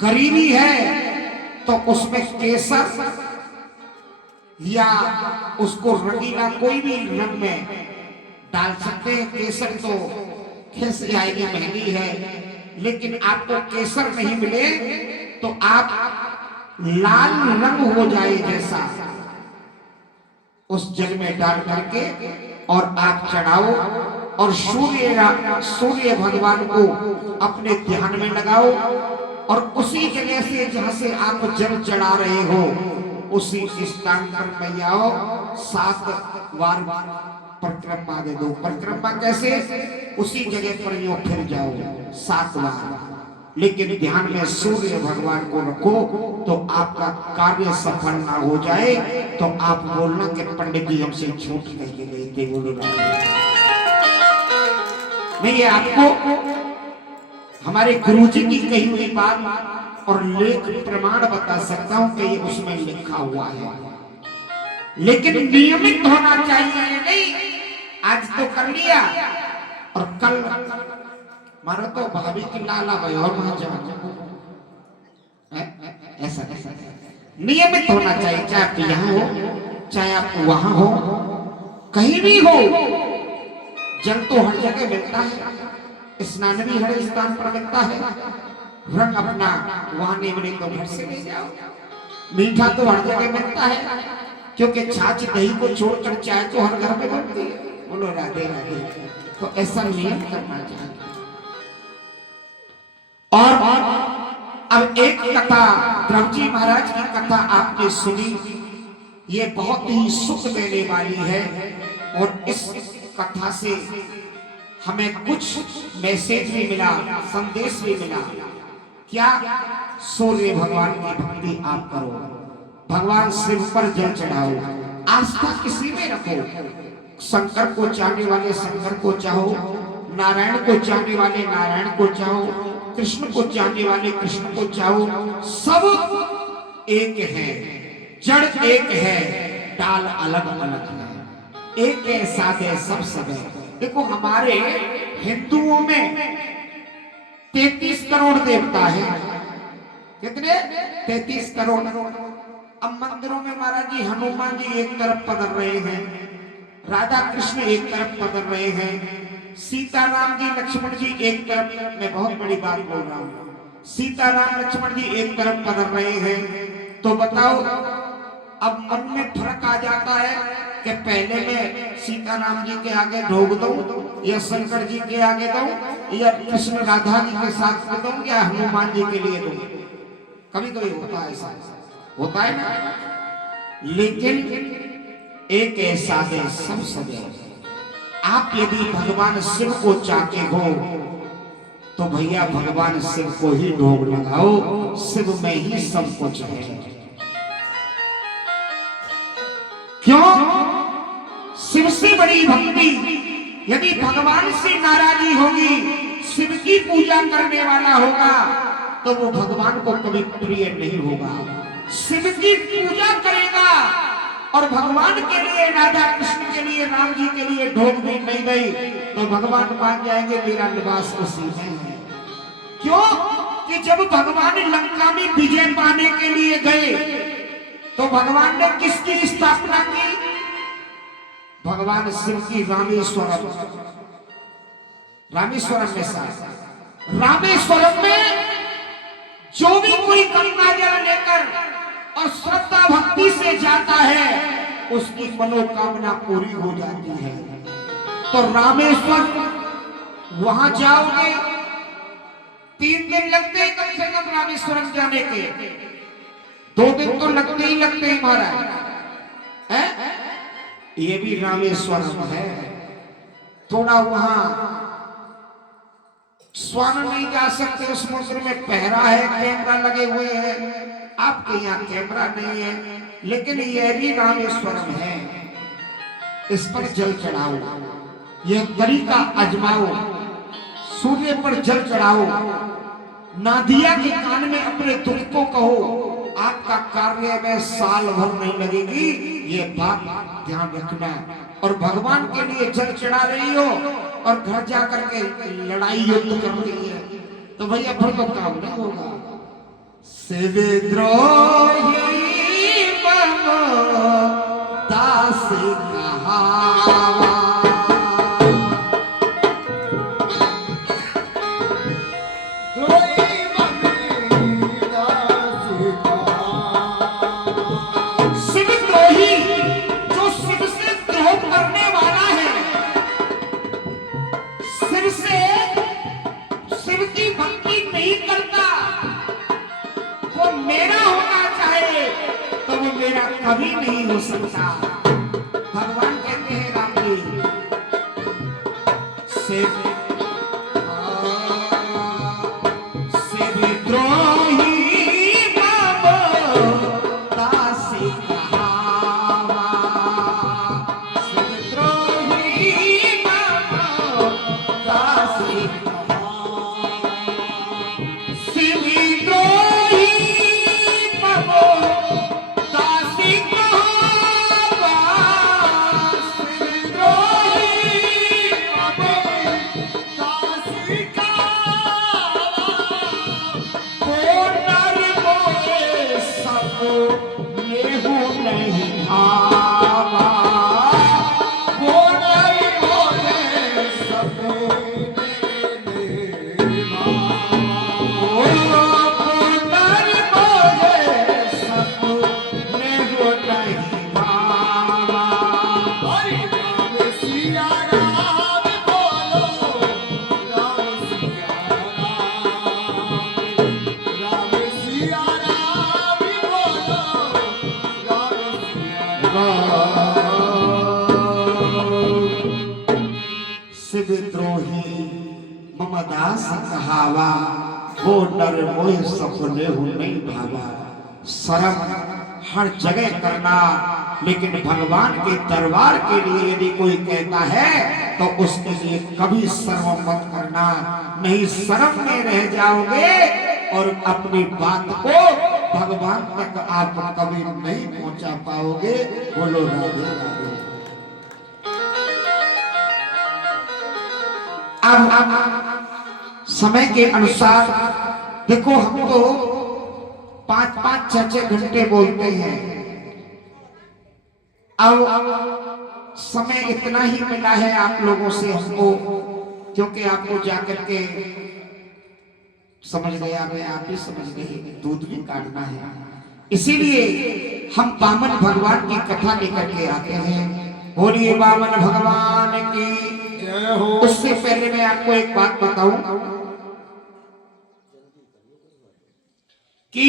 गरीबी है, तो उसमें केसर या उसको रंगीला कोई भी रंग में डाल सकते हैं। केसर तो कैसे आएगी, महंगी है, लेकिन आपको केसर नहीं मिले तो आप लाल रंग हो जाए जैसा उस जल में डाल करके और आप चढ़ाओ, और सूर्य भगवान को अपने ध्यान में लगाओ, और उसी जगह से जहां से आप जल चढ़ा रहे हो उसी स्थान पर में आओ। 7 बार परिक्रमा दे दो। परिक्रमा कैसे? उसी जगह पर यूं फिर जाओ 7 बार, लेकिन ध्यान में सूर्य भगवान को रखो। तो आपका कार्य सफल ना हो जाए तो आप बोलना कि पंडित जी हमसे झूठ कह के गए थे। बोलो मैं ये आपको हमारे गुरुजी की कही हुई बात और लेख प्रमाण बता सकता हूं कि ये उसमें लिखा हुआ है, लेकिन नियमित होना चाहिए। नहीं आज तो कर लिया और कल मारो तो भाभी की लाला भाई और वहां जाओ, ऐसा ऐसा नियमित होना चाहिए। चाहे आप यहाँ हो, चाहे आप वहां हो, कहीं भी हो, जल तो हर जगह मिलता है, स्नान भी हर स्थान पर मिलता है। रंग अपना वहां नहीं मिले तो घर से ले जाओ। मीठा तो हर जगह मिलता है, क्योंकि छाछ दही को छोड़कर चाय तो हर घर में बनती है। बोलो राधे राधे। तो ऐसा नियम करना चाहिए। और अब एक कथा प्रभु जी महाराज की कथा आपने सुनी, ये बहुत ही सुख देने वाली है और इस कथा से हमें कुछ मैसेज भी मिला, संदेश भी मिला। क्या? सूर्य भगवान की भक्ति आप करो, भगवान शिव पर जल चढ़ाओ, आस्था किसी में रखो। शंकर को चाहने वाले शंकर को चाहो, नारायण को चाहने वाले नारायण को चाहो, कृष्ण को चाहने वाले कृष्ण को चाहो। सब एक है, जड़ एक है, डाल अलग अलग है। एक है, साथ है, सब सब है। देखो हमारे हिंदुओं में 33 करोड़ देवता है। कितने? 33 करोड़। अब मंदिरों में महाराज जी हनुमान जी एक तरफ पधर रहे हैं, राधा कृष्ण एक तरफ पधर रहे हैं, सीताराम जी लक्ष्मण जी एक तरफ। मैं बहुत बड़ी बात बोल रहा हूँ, सीताराम लक्ष्मण जी एक तरफ पधर रहे हैं। तो बताओ अब मन में फर्क आ जाता है कि पहले मैं सीताराम जी के आगे ढोक दूं या शंकर जी के आगे दूं या कृष्ण राधा जी के साथ में दूं या हनुमान जी के लिए दूं। कभी कभी होता है, ऐसा होता है ना। लेकिन एक ऐसा है, सब सब है। आप यदि भगवान शिव को चाहते हो तो भैया भगवान शिव को ही ढोक लगाओ, शिव में ही सब कुछ है। क्यों? शिव से बड़ी भक्ति यदि भगवान से नाराजी होगी, शिव की पूजा करने वाला होगा तो वो भगवान को कभी प्रिय नहीं होगा। शिव की पूजा करेगा और भगवान के लिए, राधा कृष्ण के लिए, राम जी के लिए ढोक भी नहीं गई तो भगवान मान जाएंगे मेरा निवास उसी में है। क्यों? कि जब भगवान लंका में विजय पाने के लिए गए तो भगवान ने किसकी स्थापना की? भगवान शिव की रामेश्वरम। रामेश्वरम में साथ, रामेश्वरम में जो भी कोई गंगा जल लेकर और श्रद्धा भक्ति से जाता है उसकी मनोकामना पूरी हो जाती है। तो रामेश्वर वहां जाओगे, 3 दिन लगते हैं कम से कम रामेश्वरम जाने के, 2 दिन तो लगते ही महाराज है। ये भी रामेश्वरम है। थोड़ा वहां स्वर्ण नहीं जा सकते, उस समुद्र में पहरा है, कैमरा लगे हुए हैं। आपके यहाँ कैमरा नहीं है, लेकिन यह भी रामेश्वरम है। इस पर जल चढ़ाओ, यह तरीका आजमाओ, सूर्य पर जल चढ़ाओ, नादिया के कान में अपने दुख को कहो, आपका कार्य में साल भर नहीं लगेगी। ये बात ध्यान रखना। और भगवान के लिए जल चढ़ा रही हो और घर जाकर के लड़ाई युद्ध कर रही है तो भैया फिर तो काम नहीं होगा। शिवद्रोही दास कहावा, मेरा होना चाहे शिवद्रोही मम दास कहावा, वो नर मोह सपने हो नहीं भावा। शर्म हर जगह करना, लेकिन भगवान के दरबार के लिए यदि कोई कहता है तो उसके लिए कभी शर्म मत करना, नहीं शर्म में रह जाओगे और अपनी बात को भगवान तक आप कभी नहीं पहुंचा पाओगे। बोलो राधे राधे। अब समय के अनुसार देखो, हम तो 5-5, 6-6 घंटे बोलते हैं। अब समय इतना ही मिला है आप लोगों से हमको, क्योंकि आपको जाकर के समझ गया, मैं आप भी समझ गए, दूध भी काटना है, इसीलिए हम वामन भगवान की कथा लेकर के आते हैं। बोलिए वामन भगवान की जय हो। उससे पहले मैं आपको एक बात बताऊं कि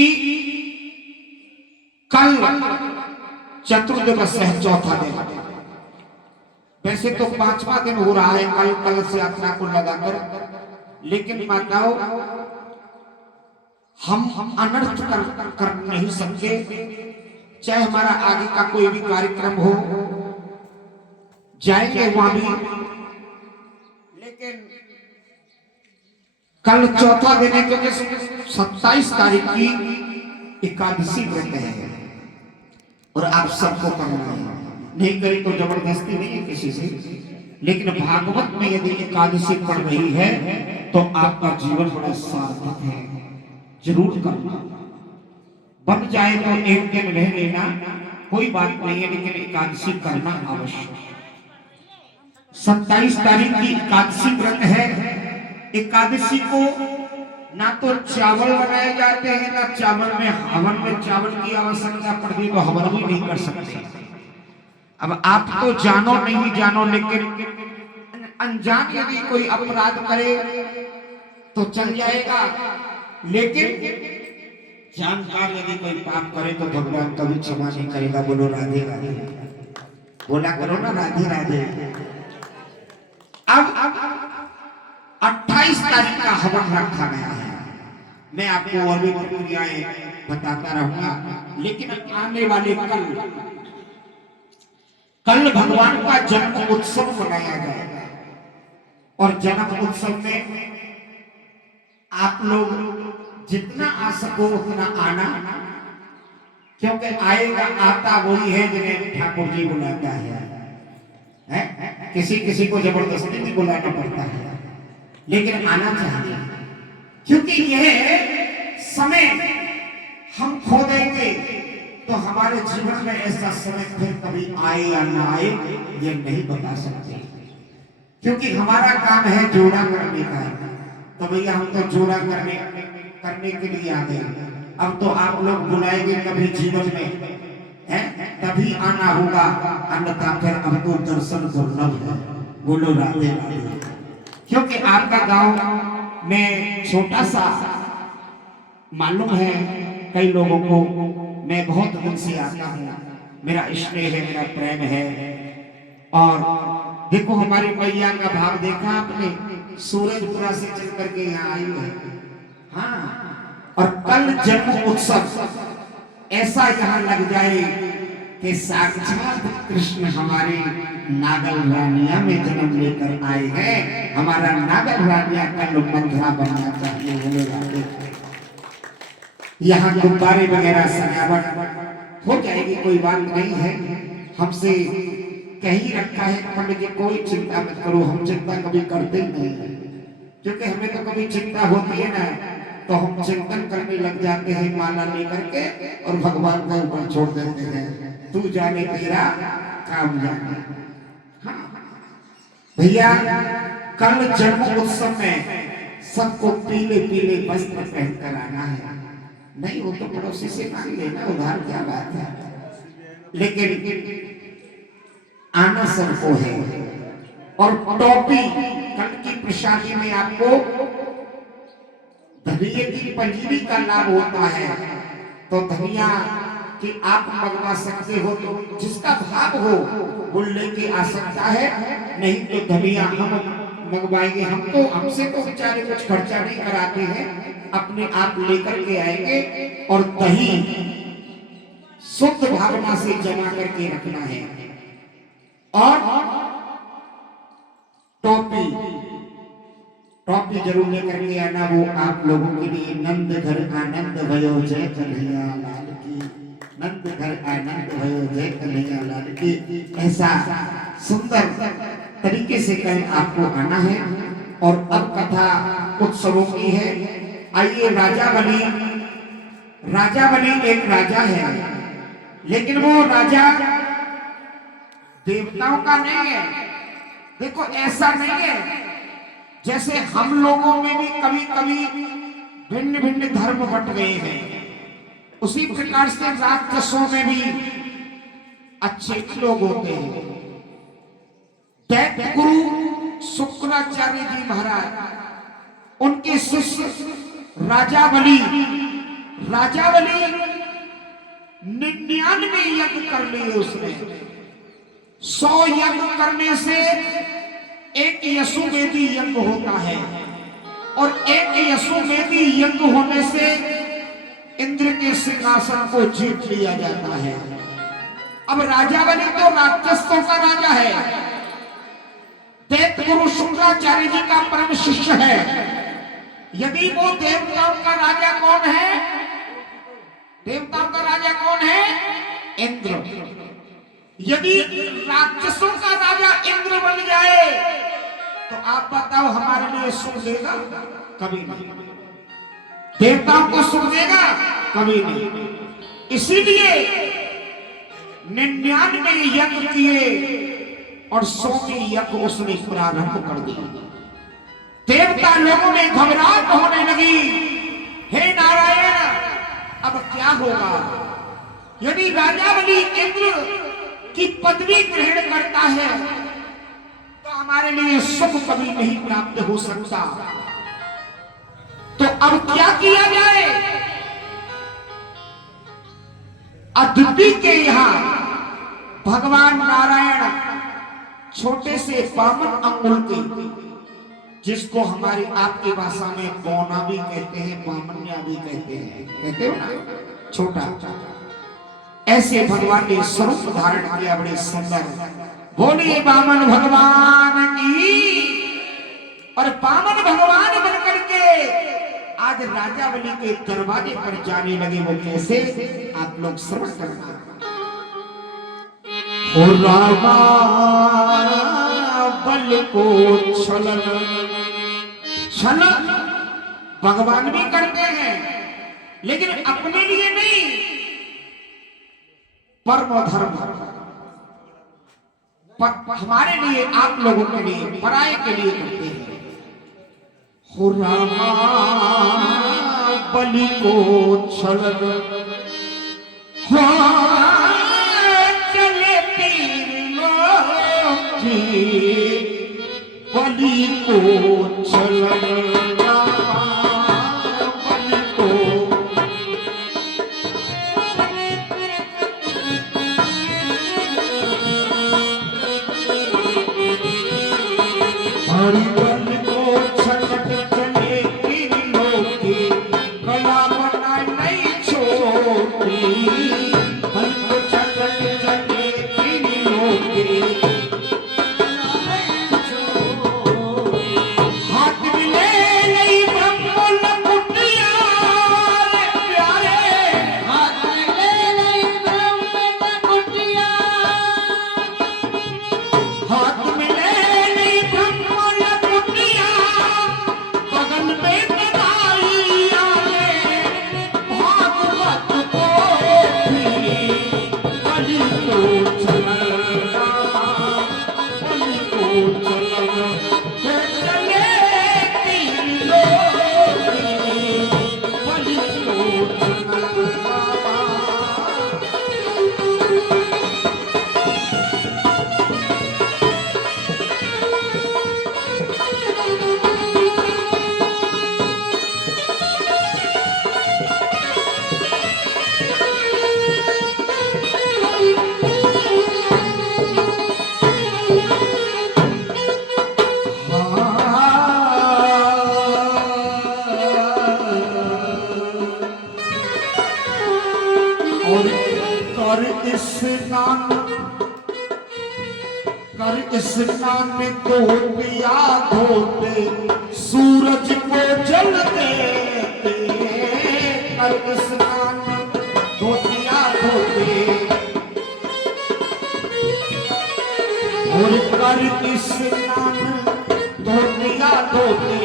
कल चतुर्दिवस है, चौथा दिन। वैसे तो 5वां दिन हो रहा है कल कलश यात्रा को लगाकर, लेकिन माताओं हम अनर्थ कर नहीं सकते, चाहे हमारा आगे का कोई भी कार्यक्रम हो, जाएंगे वहां भी, लेकिन कल चौथा दिन है, क्योंकि 27 तारीख की एकादशी व्रत है और आप सबको करना है। नहीं करी तो जबरदस्ती नहीं है किसी से, लेकिन भागवत में यदि एकादशी पड़ रही है तो आपका जीवन बड़ा सार्थक है, जरूर करना। बन जाए तो एक दिन रह लेना, कोई बात नहीं है, लेकिन एकादशी करना आवश्यक। 27 तारीख की एकादशी व्रत है। एकादशी को ना तो चावल बनाए जाते हैं, ना चावल में हवन में चावल की आवश्यकता पड़ती, तो हवन भी नहीं कर सकते। अब आप तो जानो नहीं जानो, लेकिन अनजान यदि कोई अपराध करे तो चल जाएगा, लेकिन जानकार यदि कोई पाप करे तो भगवान कभी क्षमा नहीं करेगा। बोलो राधे राधे, बोला करो ना राधे राधे। अब 28 तारीख का हवन रखा गया है। मैं आपको और भी प्रक्रियाएं बताता रहूंगा, लेकिन आने वाले कल भगवान का जन्म उत्सव मनाया जाएगा, और जन्म उत्सव में आप लोग जितना आ सको उतना आना, क्योंकि आएगा आता वही है जिन्हें ठाकुर जी बुलाता है। किसी किसी को जबरदस्ती भी बुलाना पड़ता है, लेकिन आना चाहिए, क्योंकि यह समय हम खो देंगे तो हमारे जीवन में ऐसा समय फिर कभी आए या ना आए ये नहीं बता सकते, क्योंकि हमारा काम है जोड़ा करने का। तो भैया हम तो जोड़ा करने के लिए आ गए। अब तो आप लोग बुलाएंगे कभी जीवन में है, तभी आना होगा, अन्यथा फिर हमको दर्शन दुर्लभ है। बोलो राधे राधे। क्योंकि आपका गांव में छोटा सा मालूम है कई लोगों को, मैं बहुत दिन से आता हूँ, मेरा स्नेह है, मेरा प्रेम है। और देखो हमारी मैया का भाव देखा आपने, सूरजपुरा से चल करके यहाँ आई है। हाँ, और कल जन्म उत्सव ऐसा यहाँ लग जाए कि साक्षात कृष्ण हमारे नागल रानिया में जन्म लेकर आए हैं। हमारा नागल रानिया कल मंथरा बनना चाहिए। यहाँ गुब्बारे वगैरह सजावट हो जाएगी, कोई बात नहीं है। हमसे कहीं रखा है पंडित जी, कोई चिंता मत करो, हम चिंता कभी करते ही नहीं है, क्योंकि हमें तो कभी चिंता होती है ना तो हम चिंतन करने लग जाते हैं माला लेकर के, और भगवान के ऊपर छोड़ देते हैं, तू जाने तेरा काम जाने। हाँ भैया, कल जन्म उत्सव में सबको पीले पीले वस्त्र पहनकर आना है। नहीं वो तो पड़ोसी से मांग लेना, उधार क्या बात है, लेकिन आना सबको है। और टोपी कल की प्रसादी में आपको धनिये की पंजीरी का लाभ होता है, तो धनिया कि आप मंगवा सकते हो, तो जिसका भाव हो वो लेके आ सकता है, नहीं तो धनिया हम मंगवाएंगे। हमको हमसे तो बेचारे कुछ खर्चा नहीं कराते हैं, अपने आप लेकर के आएंगे और दही शुद्ध भावना से जमा करके रखना है। और टोपी टोपी जरूर लेकर के आना, वो आप लोगों के लिए। नंद घर आनंद भयो जय कन्हैया लाल की, नंद घर आनंद भयो जय कन्हैया लाल की। ऐसा सुंदर तरीके से कल आपको आना है। और अब कथा उत्सवों की है। आइए, राजा बलि एक राजा है, लेकिन वो राजा देवताओं का नहीं है। देखो, ऐसा नहीं है जैसे हम लोगों में भी कभी कभी भिन्न भिन्न धर्म बट गए हैं, उसी प्रकार से राक्षसों में भी अच्छे लोग होते हैं। दैत्य गुरु शुक्राचार्य जी महाराज, उनके शिष्य राजा बलि 99 यज्ञ कर लिए उसने। 100 यज्ञ करने से एक यशुमेधी यज्ञ होता है, और एक यशुमेधी यज्ञ होने से इंद्र के सिंहासन को जीत लिया जाता है। अब राजा बलि तो राक्षसों का राजा है, दैत्य गुरु शुक्राचार्य जी का परम शिष्य है। यदि वो देवताओं का राजा कौन है? देवताओं का राजा कौन है? इंद्र। यदि राक्षसों का राजा इंद्र बन जाए तो आप बताओ हमारे लिए सुख देगा? कभी नहीं। देवताओं को सुख देगा? कभी नहीं। इसीलिए 99 यज्ञ किए और 100वें यज्ञ उसने प्रारंभ कर दिया। देवता लोगों में घबराहट होने लगी, हे नारायण, अब क्या होगा? यदि राजा बलि इंद्र की पदवी ग्रहण करता है तो हमारे लिए सुख कभी नहीं प्राप्त हो सकता। तो अब क्या किया जाए? अदिति के यहां भगवान नारायण छोटे से बामन अंगुल के, जिसको हमारी आपकी भाषा में पौना भी कहते हैं, बामन्या भी कहते हैं, कहते हो ना, छोटा, ऐसे भगवान ने स्वरूप धारण किया। बड़े सुंदर। बोलिए बामन भगवान की। और बामन भगवान बनकर के आज राजा बलि के दरवाजे पर जाने लगे। वो कैसे? आप लोग श्रवण करना। हो रामा बल को छलन भगवान भी करते हैं, लेकिन अपने लिए नहीं, परम धर्म हमारे लिए, आप लोगों के लिए, पराये के लिए करते हैं। हो रामा बलि को छलन चले तीर लोग बलि को छलन। स्नान को पिया धोते सूरज को जल देते, कर स्नान धोतिया धोते और कर स्नान धोतिया धोते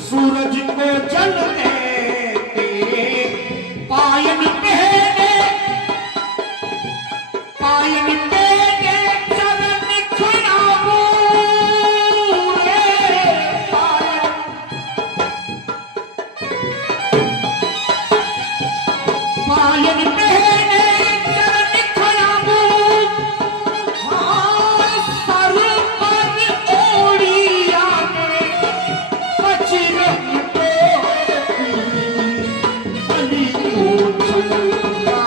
सूरज को जल देते, पायन पहने पायन पहने चरण खुलाओ रे पायन, पायन पहने चरण खुलाओ, हाँ सर पर ओढ़िया में बजरंग अली को चलना,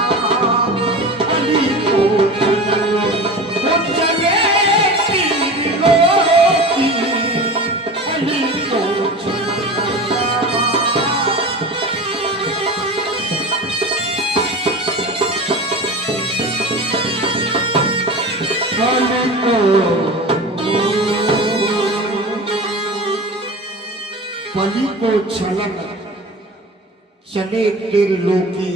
अली को चलना, वो जगे तीर लोकी, अली को चलना। बलि को छलन चले तेरे लोकी,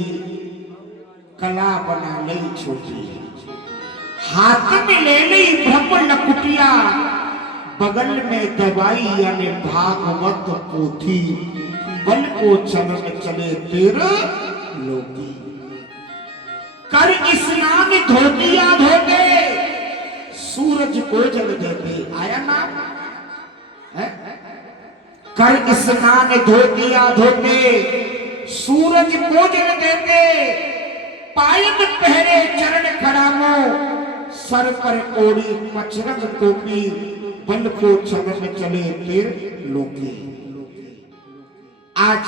कला बना लई छोटी, हाथ में ले ली ब्रह्म लकुटिया, बगल में दवाई यानी भागवत पोथी, बल को छलन चले तेरे लोकी, कर स्नान धोतिया धोते सूरज को जल देते, आया नाम है? कर स्नान धोतिया धोते सूरज को जल देते, पायन पहरे चरण खड़ामो, सर पर ओढ़ी मचरंग टोपी, बल को छलन चले तेर लोकी। आज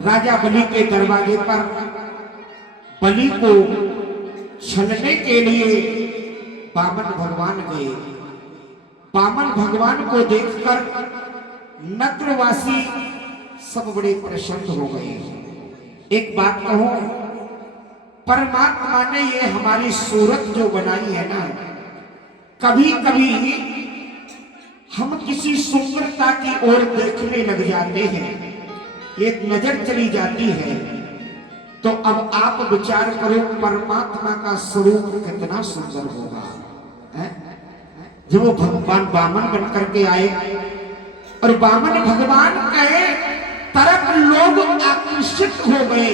राजा बलि के दरवाजे पर बलि को छलने के लिए वामन भगवान गए। वामन भगवान को देखकर नगरवासी सब बड़े प्रसन्न हो गए। एक बात कहूं, परमात्मा ने ये हमारी सूरत जो बनाई है ना, कभी कभी हम किसी सुंदरता की ओर देखने लग जाते हैं, एक नजर चली जाती है, तो अब आप विचार करो परमात्मा का स्वरूप कितना सुंदर होगा। जब वो भगवान वामन बन करके आए और वामन भगवान के तरफ लोग आकर्षित हो गए,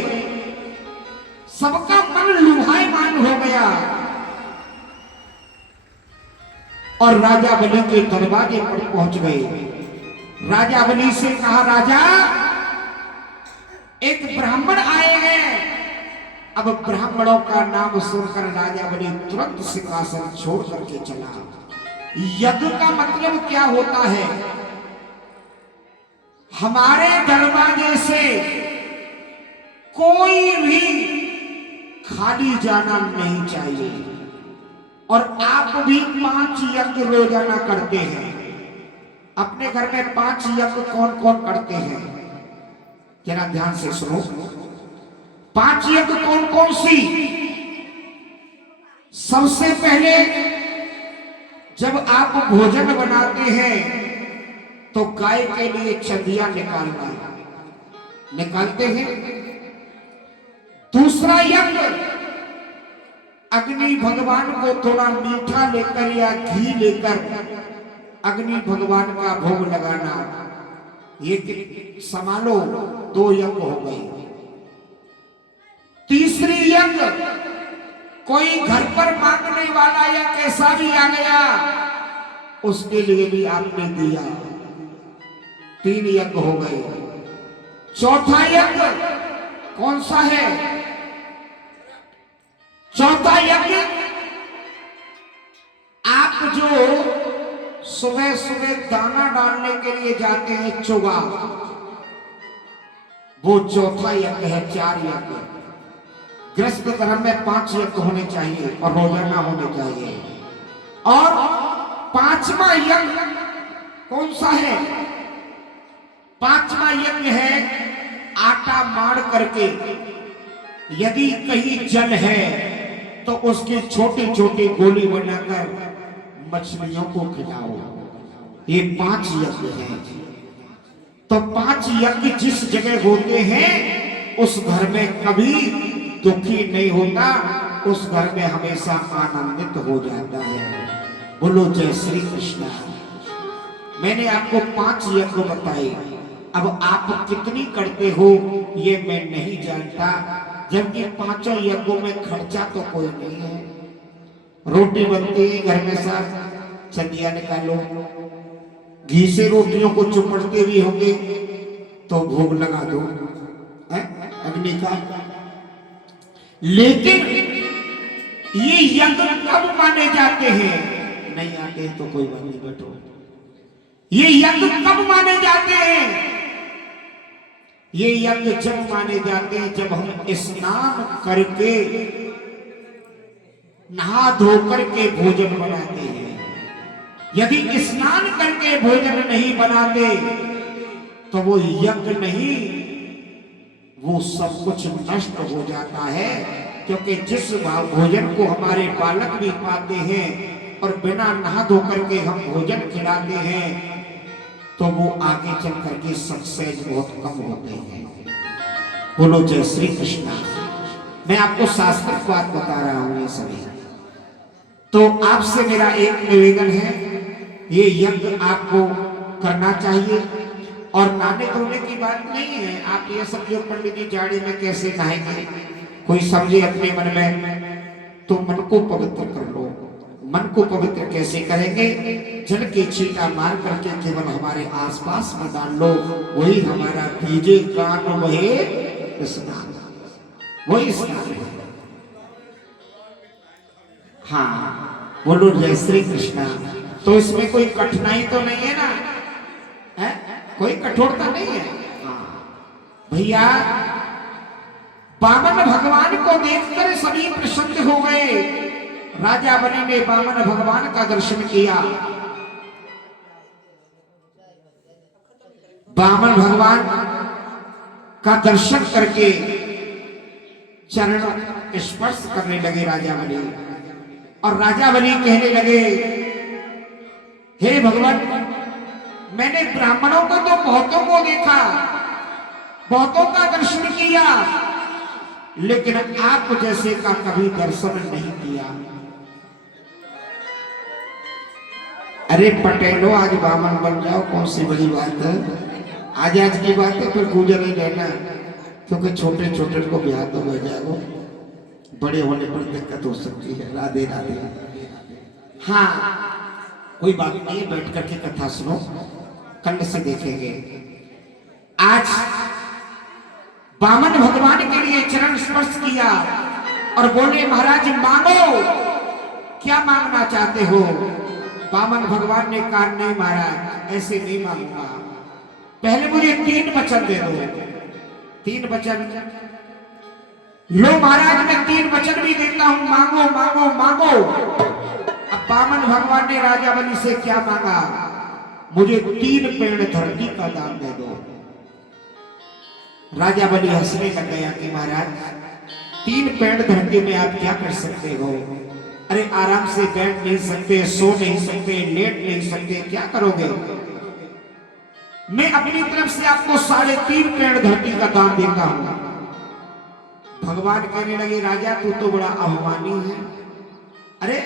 सबका मन लुभायमान हो गया और राजा बलि के दरवाजे पर पहुंच गए। राजा बलि से कहा, राजा एक ब्राह्मण आए हैं। अब ब्राह्मणों का नाम सुनकर राजा बलि तुरंत सिंहासन छोड़ करके चला। यज्ञ का मतलब क्या होता है? हमारे दरवाजे से कोई भी खाली जाना नहीं चाहिए। और आप भी 5 यज्ञ रोजाना करते हैं। अपने घर में 5 यज्ञ कौन कौन करते हैं? जरा ध्यान से सुनो। 5 यज्ञ कौन कौन सी? सबसे पहले जब आप भोजन बनाते हैं तो गाय के लिए चंदिया निकालते हैं। दूसरा यज्ञ, अग्नि भगवान को थोड़ा मीठा लेकर या घी लेकर अग्नि भगवान का भोग लगाना। ये संभालो, 2 यज्ञ हो गए। तीसरी यज्ञ, कोई घर पर मांगने वाला या कैसा भी आ गया, उसके लिए भी आपने दिया। 3 यज्ञ हो गए। चौथा यज्ञ कौन सा है? चौथा यज्ञ, आप जो सुबह सुबह दाना डालने के लिए जाते हैं चुगा, वो चौथा यज्ञ है। 4 यज्ञ। गृहस्थ धर्म में 5 यज्ञ होने चाहिए और रोजाना होने चाहिए। और 5वां यज्ञ कौन सा है? 5वां यज्ञ है आटा मार करके, यदि कहीं जल है तो उसकी छोटी छोटी गोली बनाकर मछलियों को खिलाओ। ये 5 यज्ञ हैं। तो 5 यज्ञ जिस जगह होते हैं उस घर में कभी दुखी नहीं होता, उस घर में हमेशा आनंदित हो जाता है। बोलो जय श्री कृष्ण। मैंने आपको 5 यज्ञ बताए, अब आप कितनी करते हो ये मैं नहीं जानता, जबकि 5 यज्ञों में खर्चा तो कोई नहीं है। रोटी बनती है घर में, साथ चंदिया निकालो, घी से रोटियों को चुपड़ते भी होंगे तो भोग लगा दो अग्नि का। लेकिन ये यज्ञ कब माने जाते हैं? नहीं आते तो कोई बात नहीं, बैठो। ये यज्ञ कब माने जाते हैं? ये यज्ञ जब माने जाते हैं जब हम स्नान करके नहा धो करके भोजन बनाते हैं। यदि स्नान करके भोजन नहीं बनाते तो वो यज्ञ नहीं, वो सब कुछ नष्ट हो जाता है। क्योंकि जिस भोजन को हमारे बालक भी पाते हैं और बिना नहा धो करके हम भोजन खिलाते हैं तो वो आगे चल करके सक्सेस बहुत कम होते हैं। बोलो जय श्री कृष्णा। मैं आपको शास्त्र की बात बता रहा हूं ये सभी। तो आपसे मेरा एक निवेदन है, ये यज्ञ आपको करना चाहिए। और नहाने धोने की बात नहीं है, आप ये समझो पंडित जी जाड़े में कैसे नहाएंगे, कोई समझे अपने मन में, तो मन को पवित्र कर लो। मन को पवित्र कैसे करेंगे? जल के छींटा मार करके केवल हमारे आसपास में डाल लो, वही हमारा भीजे कान वहे स्नान, वही स्नान है। हाँ बोलो जय श्री कृष्णा। तो इसमें कोई कठिनाई तो नहीं है ना, है? कोई कठोरता नहीं है। हाँ भैया, वामन भगवान को देखकर सभी प्रसन्न हो गए। राजा बलि ने वामन भगवान का दर्शन किया। वामन भगवान का दर्शन करके चरण स्पर्श करने लगे राजा बलि। और राजा बलि कहने लगे, हे भगवान, मैंने ब्राह्मणों को तो बहुतों को देखा, बहुतों का दर्शन किया, लेकिन आप जैसे का कभी दर्शन नहीं किया। अरे पटेलो, आज बामन बन जाओ, कौन सी बड़ी बात है। आज की बात है, फिर गुजर ही रहना, क्योंकि छोटे छोटे को ब्याह तो हो जाएगा, बड़े होने पर दिक्कत हो सकती है। राधे राधे। हाँ कोई बात नहीं, बैठ करके कथा सुनो, कल से देखेंगे। आज वामन भगवान के लिए चरण स्पर्श किया और बोले, महाराज मांगो, क्या मांगना चाहते हो? वामन भगवान ने कहा, नहीं महाराज, ऐसे नहीं मांगूंगा, पहले मुझे 3 वचन दे दो। 3 वचन लो महाराज, मैं 3 वचन भी देता हूं, मांगो मांगो मांगो। अब वामन भगवान ने राजा बलि से क्या मांगा? मुझे 3 पेड़ धरती का दान दे दो। राजा बलि हंसने लग गया कि महाराज, 3 पेड़ धरती में आप क्या कर सकते हो? अरे आराम से बैठ नहीं सकते, सो नहीं सकते, लेट नहीं सकते, क्या करोगे? मैं अपनी तरफ से आपको 3.5 पेड़ धरती का दान देता हूं। भगवान कहने लगे, राजा तू तो बड़ा अभिमानी है। अरे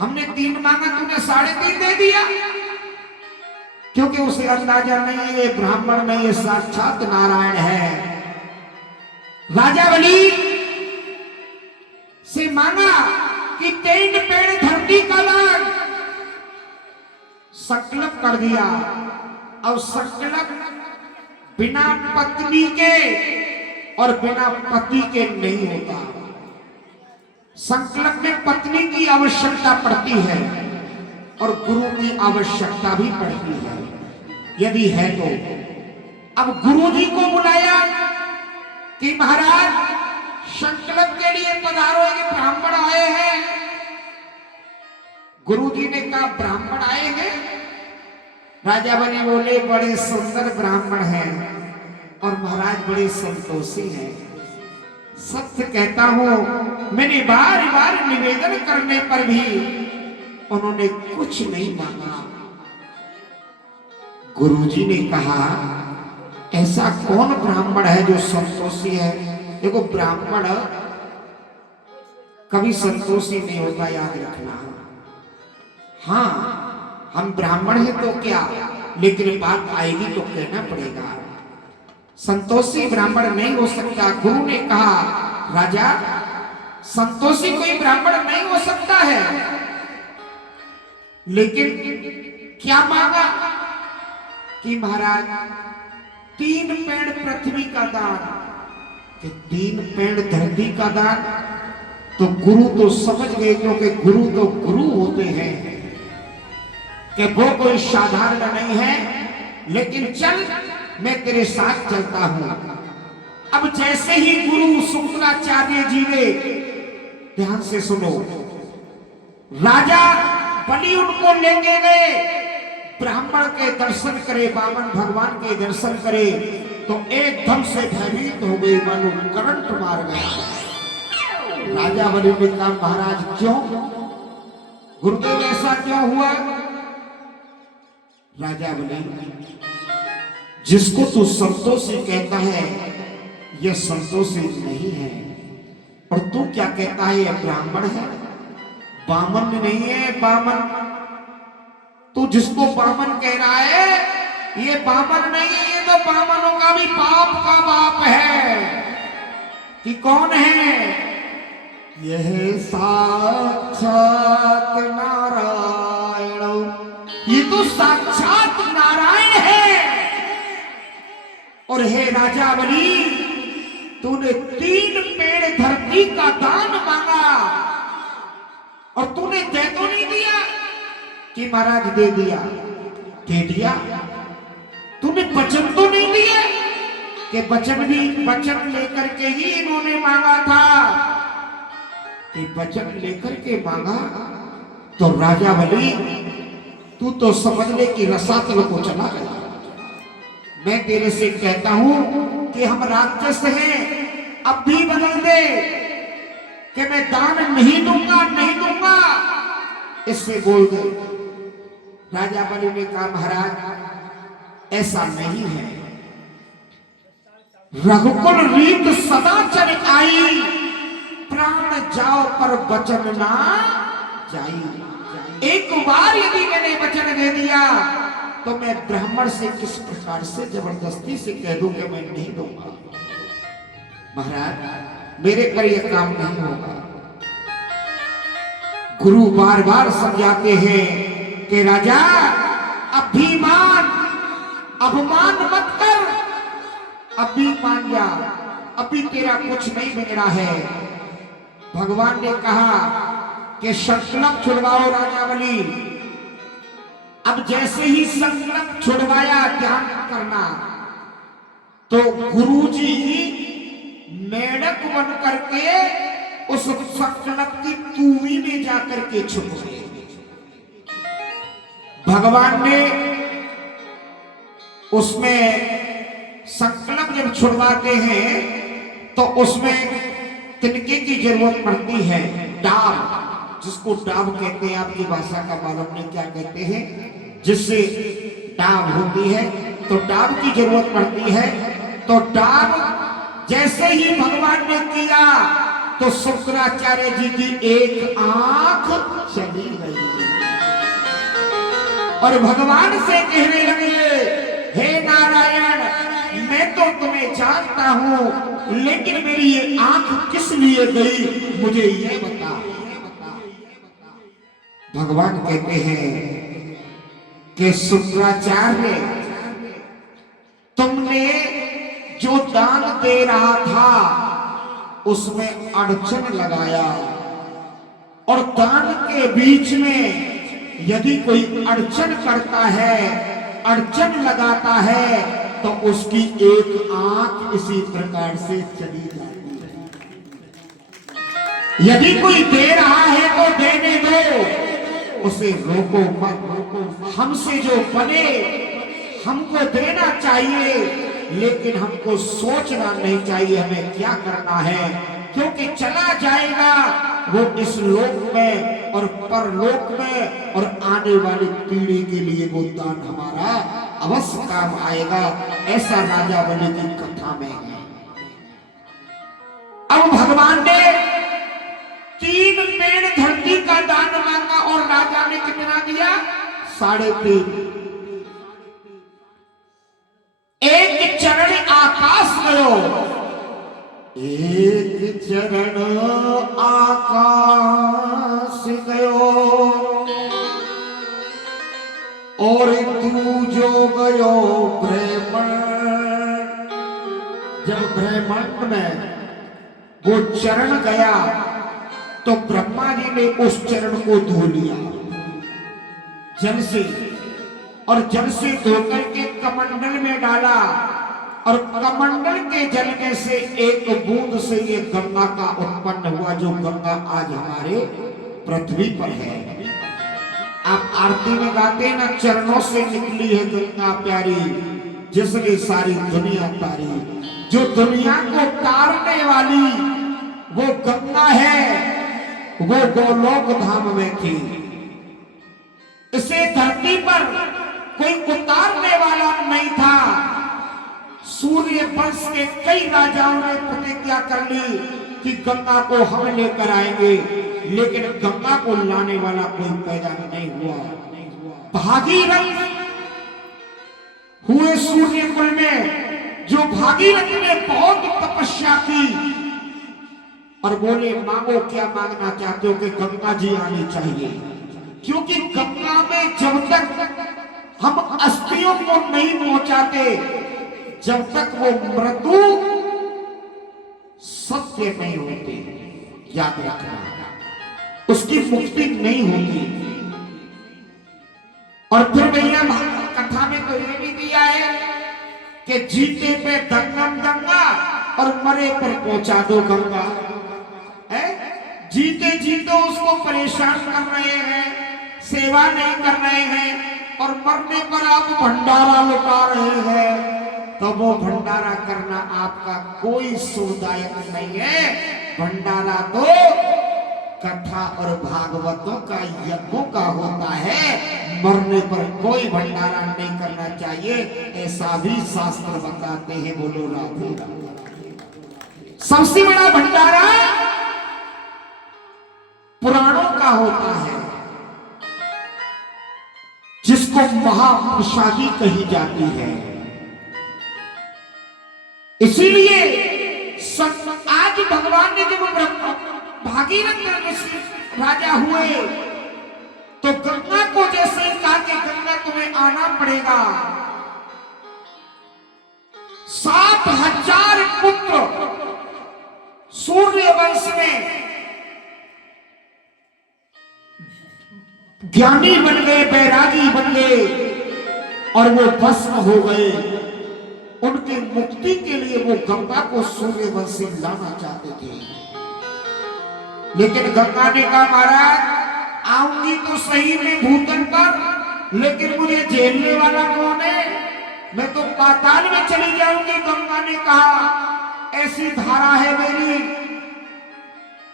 हमने 3 मांगा, तूने 3.5 दे दिया। क्योंकि उसे अंदाजा नहीं है ये ब्राह्मण नहीं, ये साक्षात नारायण है। राजा बलि से मांगा कि 3 पेड़ धरती का दान, संकल्प कर दिया। और संकल्प बिना पत्नी के और बिना पति के नहीं होता। संकल्प में पत्नी की आवश्यकता पड़ती है और गुरु की आवश्यकता भी पड़ती है, यदि है तो। अब गुरु जी को बुलाया कि महाराज संकल्प के लिए पधारो, ये ब्राह्मण आए हैं। गुरु जी ने कहा, ब्राह्मण आए हैं? राजा बलि बोले, बड़े सुंदर ब्राह्मण हैं और महाराज बड़े संतोषी हैं। सत्य कहता हूं, मैंने बार बार निवेदन करने पर भी उन्होंने कुछ नहीं मांगा। गुरुजी ने कहा ऐसा कौन ब्राह्मण है जो संतोषी है? देखो ब्राह्मण कभी संतोषी नहीं होता, याद रखना। हाँ हम ब्राह्मण हैं तो क्या, लेकिन बात आएगी तो कहना पड़ेगा। संतोषी ब्राह्मण नहीं हो सकता। गुरु ने कहा राजा संतोषी कोई ब्राह्मण नहीं हो सकता है, लेकिन क्या मांगा कि महाराज 3 पेड़ पृथ्वी का दान, कि 3 पेड़ धरती का दान। तो गुरु तो समझ गए, क्योंकि गुरु तो गुरु होते हैं कि वो कोई साधारण नहीं है। लेकिन चल मैं तेरे साथ चलता हूं। अब जैसे ही गुरु शुक्राचार्य जी ने, ध्यान से सुनो, राजा बलि उनको लेके गए, ब्राह्मण के दर्शन करे, वामन भगवान के दर्शन करे, तो एकदम से भयभीत हो गई, मानो करंट मार गया। राजा बलि ने कहा महाराज क्यों, गुरुदेव ऐसा क्यों हुआ? राजा बलि जिसको तू संतोषी कहता है यह संतोषी नहीं है, और तू क्या कहता है यह ब्राह्मण है, बामन नहीं है। बामन तू जिसको बामन कह रहा है ये बामन नहीं है, ये तो बामनों का भी पाप का बाप है। कि कौन है? यह साक्षात नारायण, ये तो साक्षात नारायण है। और हे राजा बलि तूने 3 पेड़ धरती का दान मांगा, और तूने दे तो नहीं दिया कि महाराज दे दिया, दे दिया। तूने वचन तो नहीं दिया कि वचन लेकर के ही इन्होंने मांगा था, कि वचन लेकर के मांगा। तो राजा बलि तू तो समझ ले कि रसातल को चला गया। मैं तेरे से कहता हूं कि हम राक्षस हैं, अब भी बदल दे कि मैं दान नहीं दूंगा, नहीं दूंगा, इससे बोल दे। राजा बलि ने कहा महाराज ऐसा नहीं है, रघुकुल रीत सदा चल आई, प्राण जाओ पर वचन ना जाई। एक बार यदि मैंने वचन दे दिया तो मैं ब्राह्मण से किस प्रकार से जबरदस्ती से कह दूं कि मैं नहीं दूंगा। महाराज मेरे पर यह काम नहीं होगा। गुरु बार बार समझाते हैं कि राजा अभिमान अपमान मत कर, अभी मान जा, अभी तेरा कुछ नहीं बिगड़ा है। भगवान ने कहा कि संकल्प छुड़वाओ राजा बलि। अब जैसे ही संकल्प छुड़वाया, ध्यान करना, तो गुरुजी मेढक बन करके उस संकल्प की तूवी में जाकर के छुप गए। भगवान ने उसमें संकल्प जब छुड़वाते हैं तो उसमें तिनके की जरूरत पड़ती है, डाब, जिसको डाब कहते हैं। आपकी भाषा का मालूम नहीं क्या कहते हैं, जिससे डाब होती है, तो डाब की जरूरत पड़ती है। तो डाब जैसे ही भगवान ने किया तो शुक्राचार्य जी की एक आंख चली गई, और भगवान से कहने लगे हे नारायण मैं तो तुम्हें जानता हूं, लेकिन मेरी ये आंख किस लिए गई मुझे ये बता। भगवान कहते हैं कि शुक्राचार्य तुमने जो दान दे रहा था उसमें अड़चन लगाया, और दान के बीच में यदि कोई अड़चन करता है, अड़चन लगाता है, तो उसकी एक आंख इसी प्रकार से चली जाती है। यदि कोई दे रहा है तो देने दो, उसे रोको मत। हमसे जो बने हमको देना चाहिए, लेकिन हमको सोचना नहीं चाहिए हमें क्या करना है, क्योंकि चला जाएगा वो इस लोक में और परलोक में और आने वाली पीढ़ी के लिए वो दान हमारा अवश्य काम आएगा। ऐसा राजा बलि की कथा में है। अब भगवान ने 3 पेड़ धरती का दान मांगा और राजा ने कितना दिया? 3.5। एक चरण आकाश गयो, एक चरण आकाश गयो, और दूजो गयो ब्रह्मांड। जब ब्रह्मांड में वो चरण गया तो ब्रह्मा जी ने उस चरण को धो लिया जल से, और जल से धोकर के कमंडल में डाला, और कमंडल के जल में से एक बूंद से ये गंगा का उत्पन्न हुआ, जो गंगा आज हमारे पृथ्वी पर है। आप आरती में गाते ना, चरणों से निकली है गंगा प्यारी, जिसने सारी दुनिया तारी। जो दुनिया को तारने वाली वो गंगा है, वो गोलोक धाम में थी। इसे धरती पर कोई उतारने वाला नहीं था। सूर्य वंश के कई राजाओं ने प्रतिज्ञा कर ली कि गंगा को हम लेकर आएंगे, लेकिन गंगा को लाने वाला कोई पैदा नहीं हुआ। भागीरथ हुए सूर्य कुल में, जो भागीरथ ने बहुत तपस्या की और बोले मांगो क्या मांगना चाहते हो, कि गंगा जी आनी चाहिए। क्योंकि गंगा में जब तक हम अस्थियों को नहीं पहुंचाते, जब तक वो मृत्यु सत्य नहीं होती, याद रखना, उसकी मुक्ति नहीं होती। और फिर भैया कथा में तो ये भी दिया है कि जीते पे दंगम गंगा और मरे पर पहुंचा दो गंगा। है जीते जीते उसको परेशान कर रहे हैं, सेवा नहीं कर रहे हैं, और मरने पर आप भंडारा लुटा रहे हैं, तो वो भंडारा करना आपका कोई सुखदायक नहीं है। भंडारा तो कथा और भागवतों का, यज्ञों का होता है। मरने पर कोई भंडारा नहीं करना चाहिए, ऐसा भी शास्त्र बताते हैं। बोलो राधे राधे। सबसे बड़ा भंडारा पुराणों का होता है, जिसको महाप्रसादी कही जाती है। इसीलिए आज भगवान ने जब भागीरथ राजा हुए तो गंगा को जैसे कहा कि गंगा तुम्हें आना पड़ेगा, 7,000 पुत्र सूर्य वंश में ज्ञानी बन गए, बैरागी बन गए, और वो भस्म हो गए। उनकी मुक्ति के लिए वो गंगा को सूर्य वंश से लाना चाहते थे, लेकिन गंगा ने कहा महाराज आऊंगी तो सही में भूतल पर, लेकिन मुझे झेलने वाला कौन है? मैं तो पाताल में चली जाऊंगी। गंगा ने कहा ऐसी धारा है मेरी।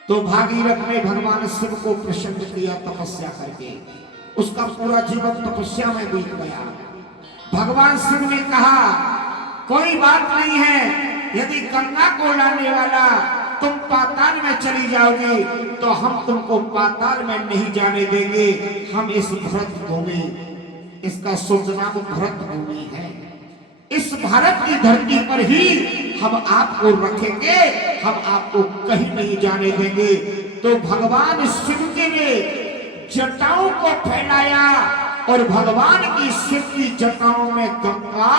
तो भागीरथ ने भगवान शिव को प्रसन्न किया तपस्या करके, उसका पूरा जीवन तपस्या में बीत गया। भगवान शिव ने कहा कोई बात नहीं है, यदि गंगा को लाने वाला तुम पाताल में चली जाओगे तो हम तुमको पाताल में नहीं जाने देंगे। हम इस भरत भूमि, इसका शुभ नाम भरत भूमि है, इस भारत की धरती पर ही हम आपको रखेंगे, हम आपको कहीं नहीं जाने देंगे। तो भगवान शिव के लिए जटाओं को फैलाया, और भगवान की शिव की जटाओं में गंगा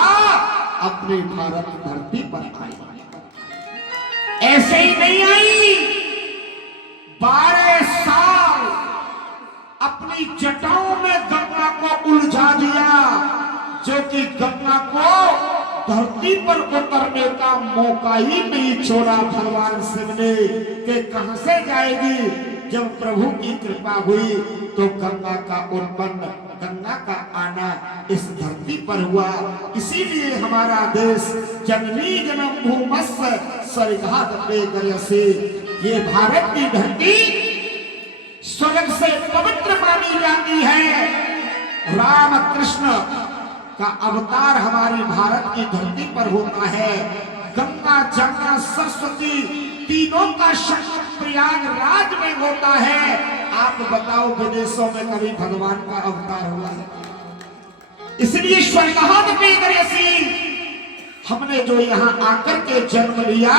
अपने भारत धरती पर आई। ऐसे ही नहीं आई, 12 साल अपनी जटाओं में गंगा को उलझा दिया, जो कि गंगा को धरती पर उतरने का मौका ही नहीं छोड़ा भगवान शिव ने, कि कहां से जाएगी। जब प्रभु की कृपा हुई तो गंगा का उत्पन्न, गंगा का आना इस धरती पर हुआ। इसीलिए हमारा देश जननी जन्म भूमस्य स्वर्गात् पे गयसे, ये भारत की धरती स्वर्ग से पवित्र मानी जाती है। राम कृष्ण का अवतार हमारी भारत की धरती पर होता है। गंगा जमुना सरस्वती तीनों का संगम प्रयागराज में होता है। आप बताओ विदेशों में कभी भगवान का अवतार हुआ है? इसलिए स्वर्गहान पे हमने जो यहाँ आकर के जन्म लिया,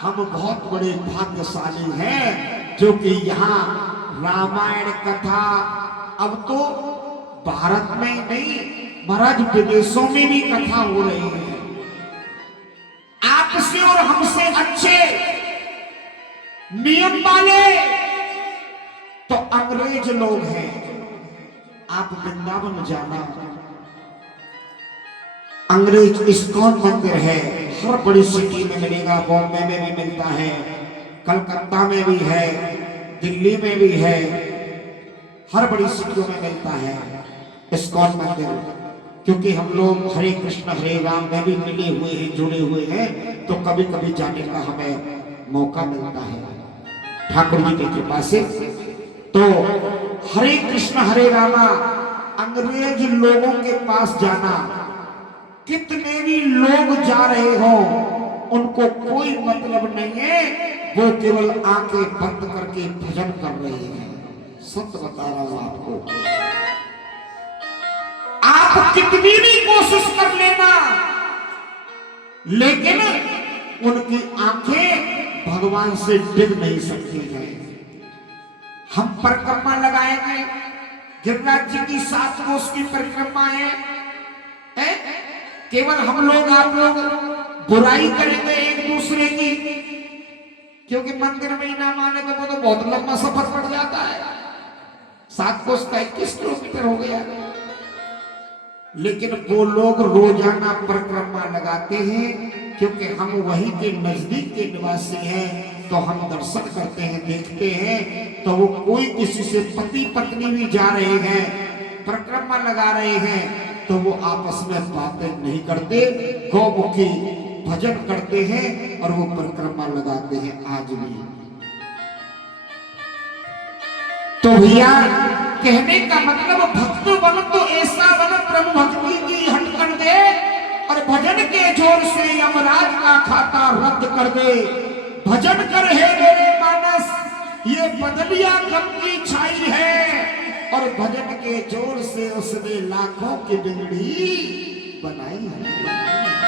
हम बहुत बड़े भाग्यशाली हैं जो कि यहाँ रामायण कथा अब तो भारत में नहीं महाराज विदेशों में भी कथा हो रही है। आपसे और हमसे अच्छे नियम वाले तो अंग्रेज लोग हैं। आप वृंदावन जाना, अंग्रेज इस्कॉन मंदिर है, हर बड़ी सिटी में मिलेगा। बॉम्बे में भी मिलता है, कलकत्ता में भी है, दिल्ली में भी है, हर बड़ी सिटियों में मिलता है इस्कॉन मंदिर। क्योंकि हम लोग हरे कृष्ण हरे राम में भी मिले हुए हैं, जुड़े हुए हैं, तो कभी कभी जाने का हमें मौका मिलता है ठाकुर जी की कृपा से। तो हरे कृष्ण हरे रामा अंग्रेज लोगों के पास जाना, कितने भी लोग जा रहे हो उनको कोई मतलब नहीं है, वो केवल आंखें बंद करके भजन कर रहे हैं। सत्य बता रहा हूं आपको, आप कितनी भी कोशिश कर लेना, लेकिन उनकी आंखें भगवान से डिग नहीं सकती हैं। हम परिक्रमा लगाएंगे, गिरिराज जी की 7 कोस की परिक्रमा है, केवल हम लोग आप लोग बुराई करेंगे एक दूसरे की, क्योंकि मंदिर में ही ना माने तो वो तो बहुत लंबा सफर पड़ जाता है। 7 कोस का 21 किलोमीटर हो गया। लेकिन वो लोग रोजाना परिक्रमा लगाते हैं, क्योंकि हम वहीं के नजदीक के निवासी हैं, तो हम दर्शन करते हैं, देखते हैं। तो वो कोई किसी से पति पत्नी भी जा रहे हैं, परिक्रमा लगा रहे हैं, तो वो आपस में बातें नहीं करते, गौमुखी भजन करते हैं और वो परिक्रमा लगाते हैं आज भी। तो भैया कहने का मतलब, भक्त बन तो ऐसा बन प्रभु भक्ति की हट कर दे, और भजन के जोर से यमराज का खाता रद्द कर दे। भजन कर हे मेरे मानस, ये बदलिया गम की छाई है, और भजन के जोर से उसने लाखों की बिगड़ी बनाई है।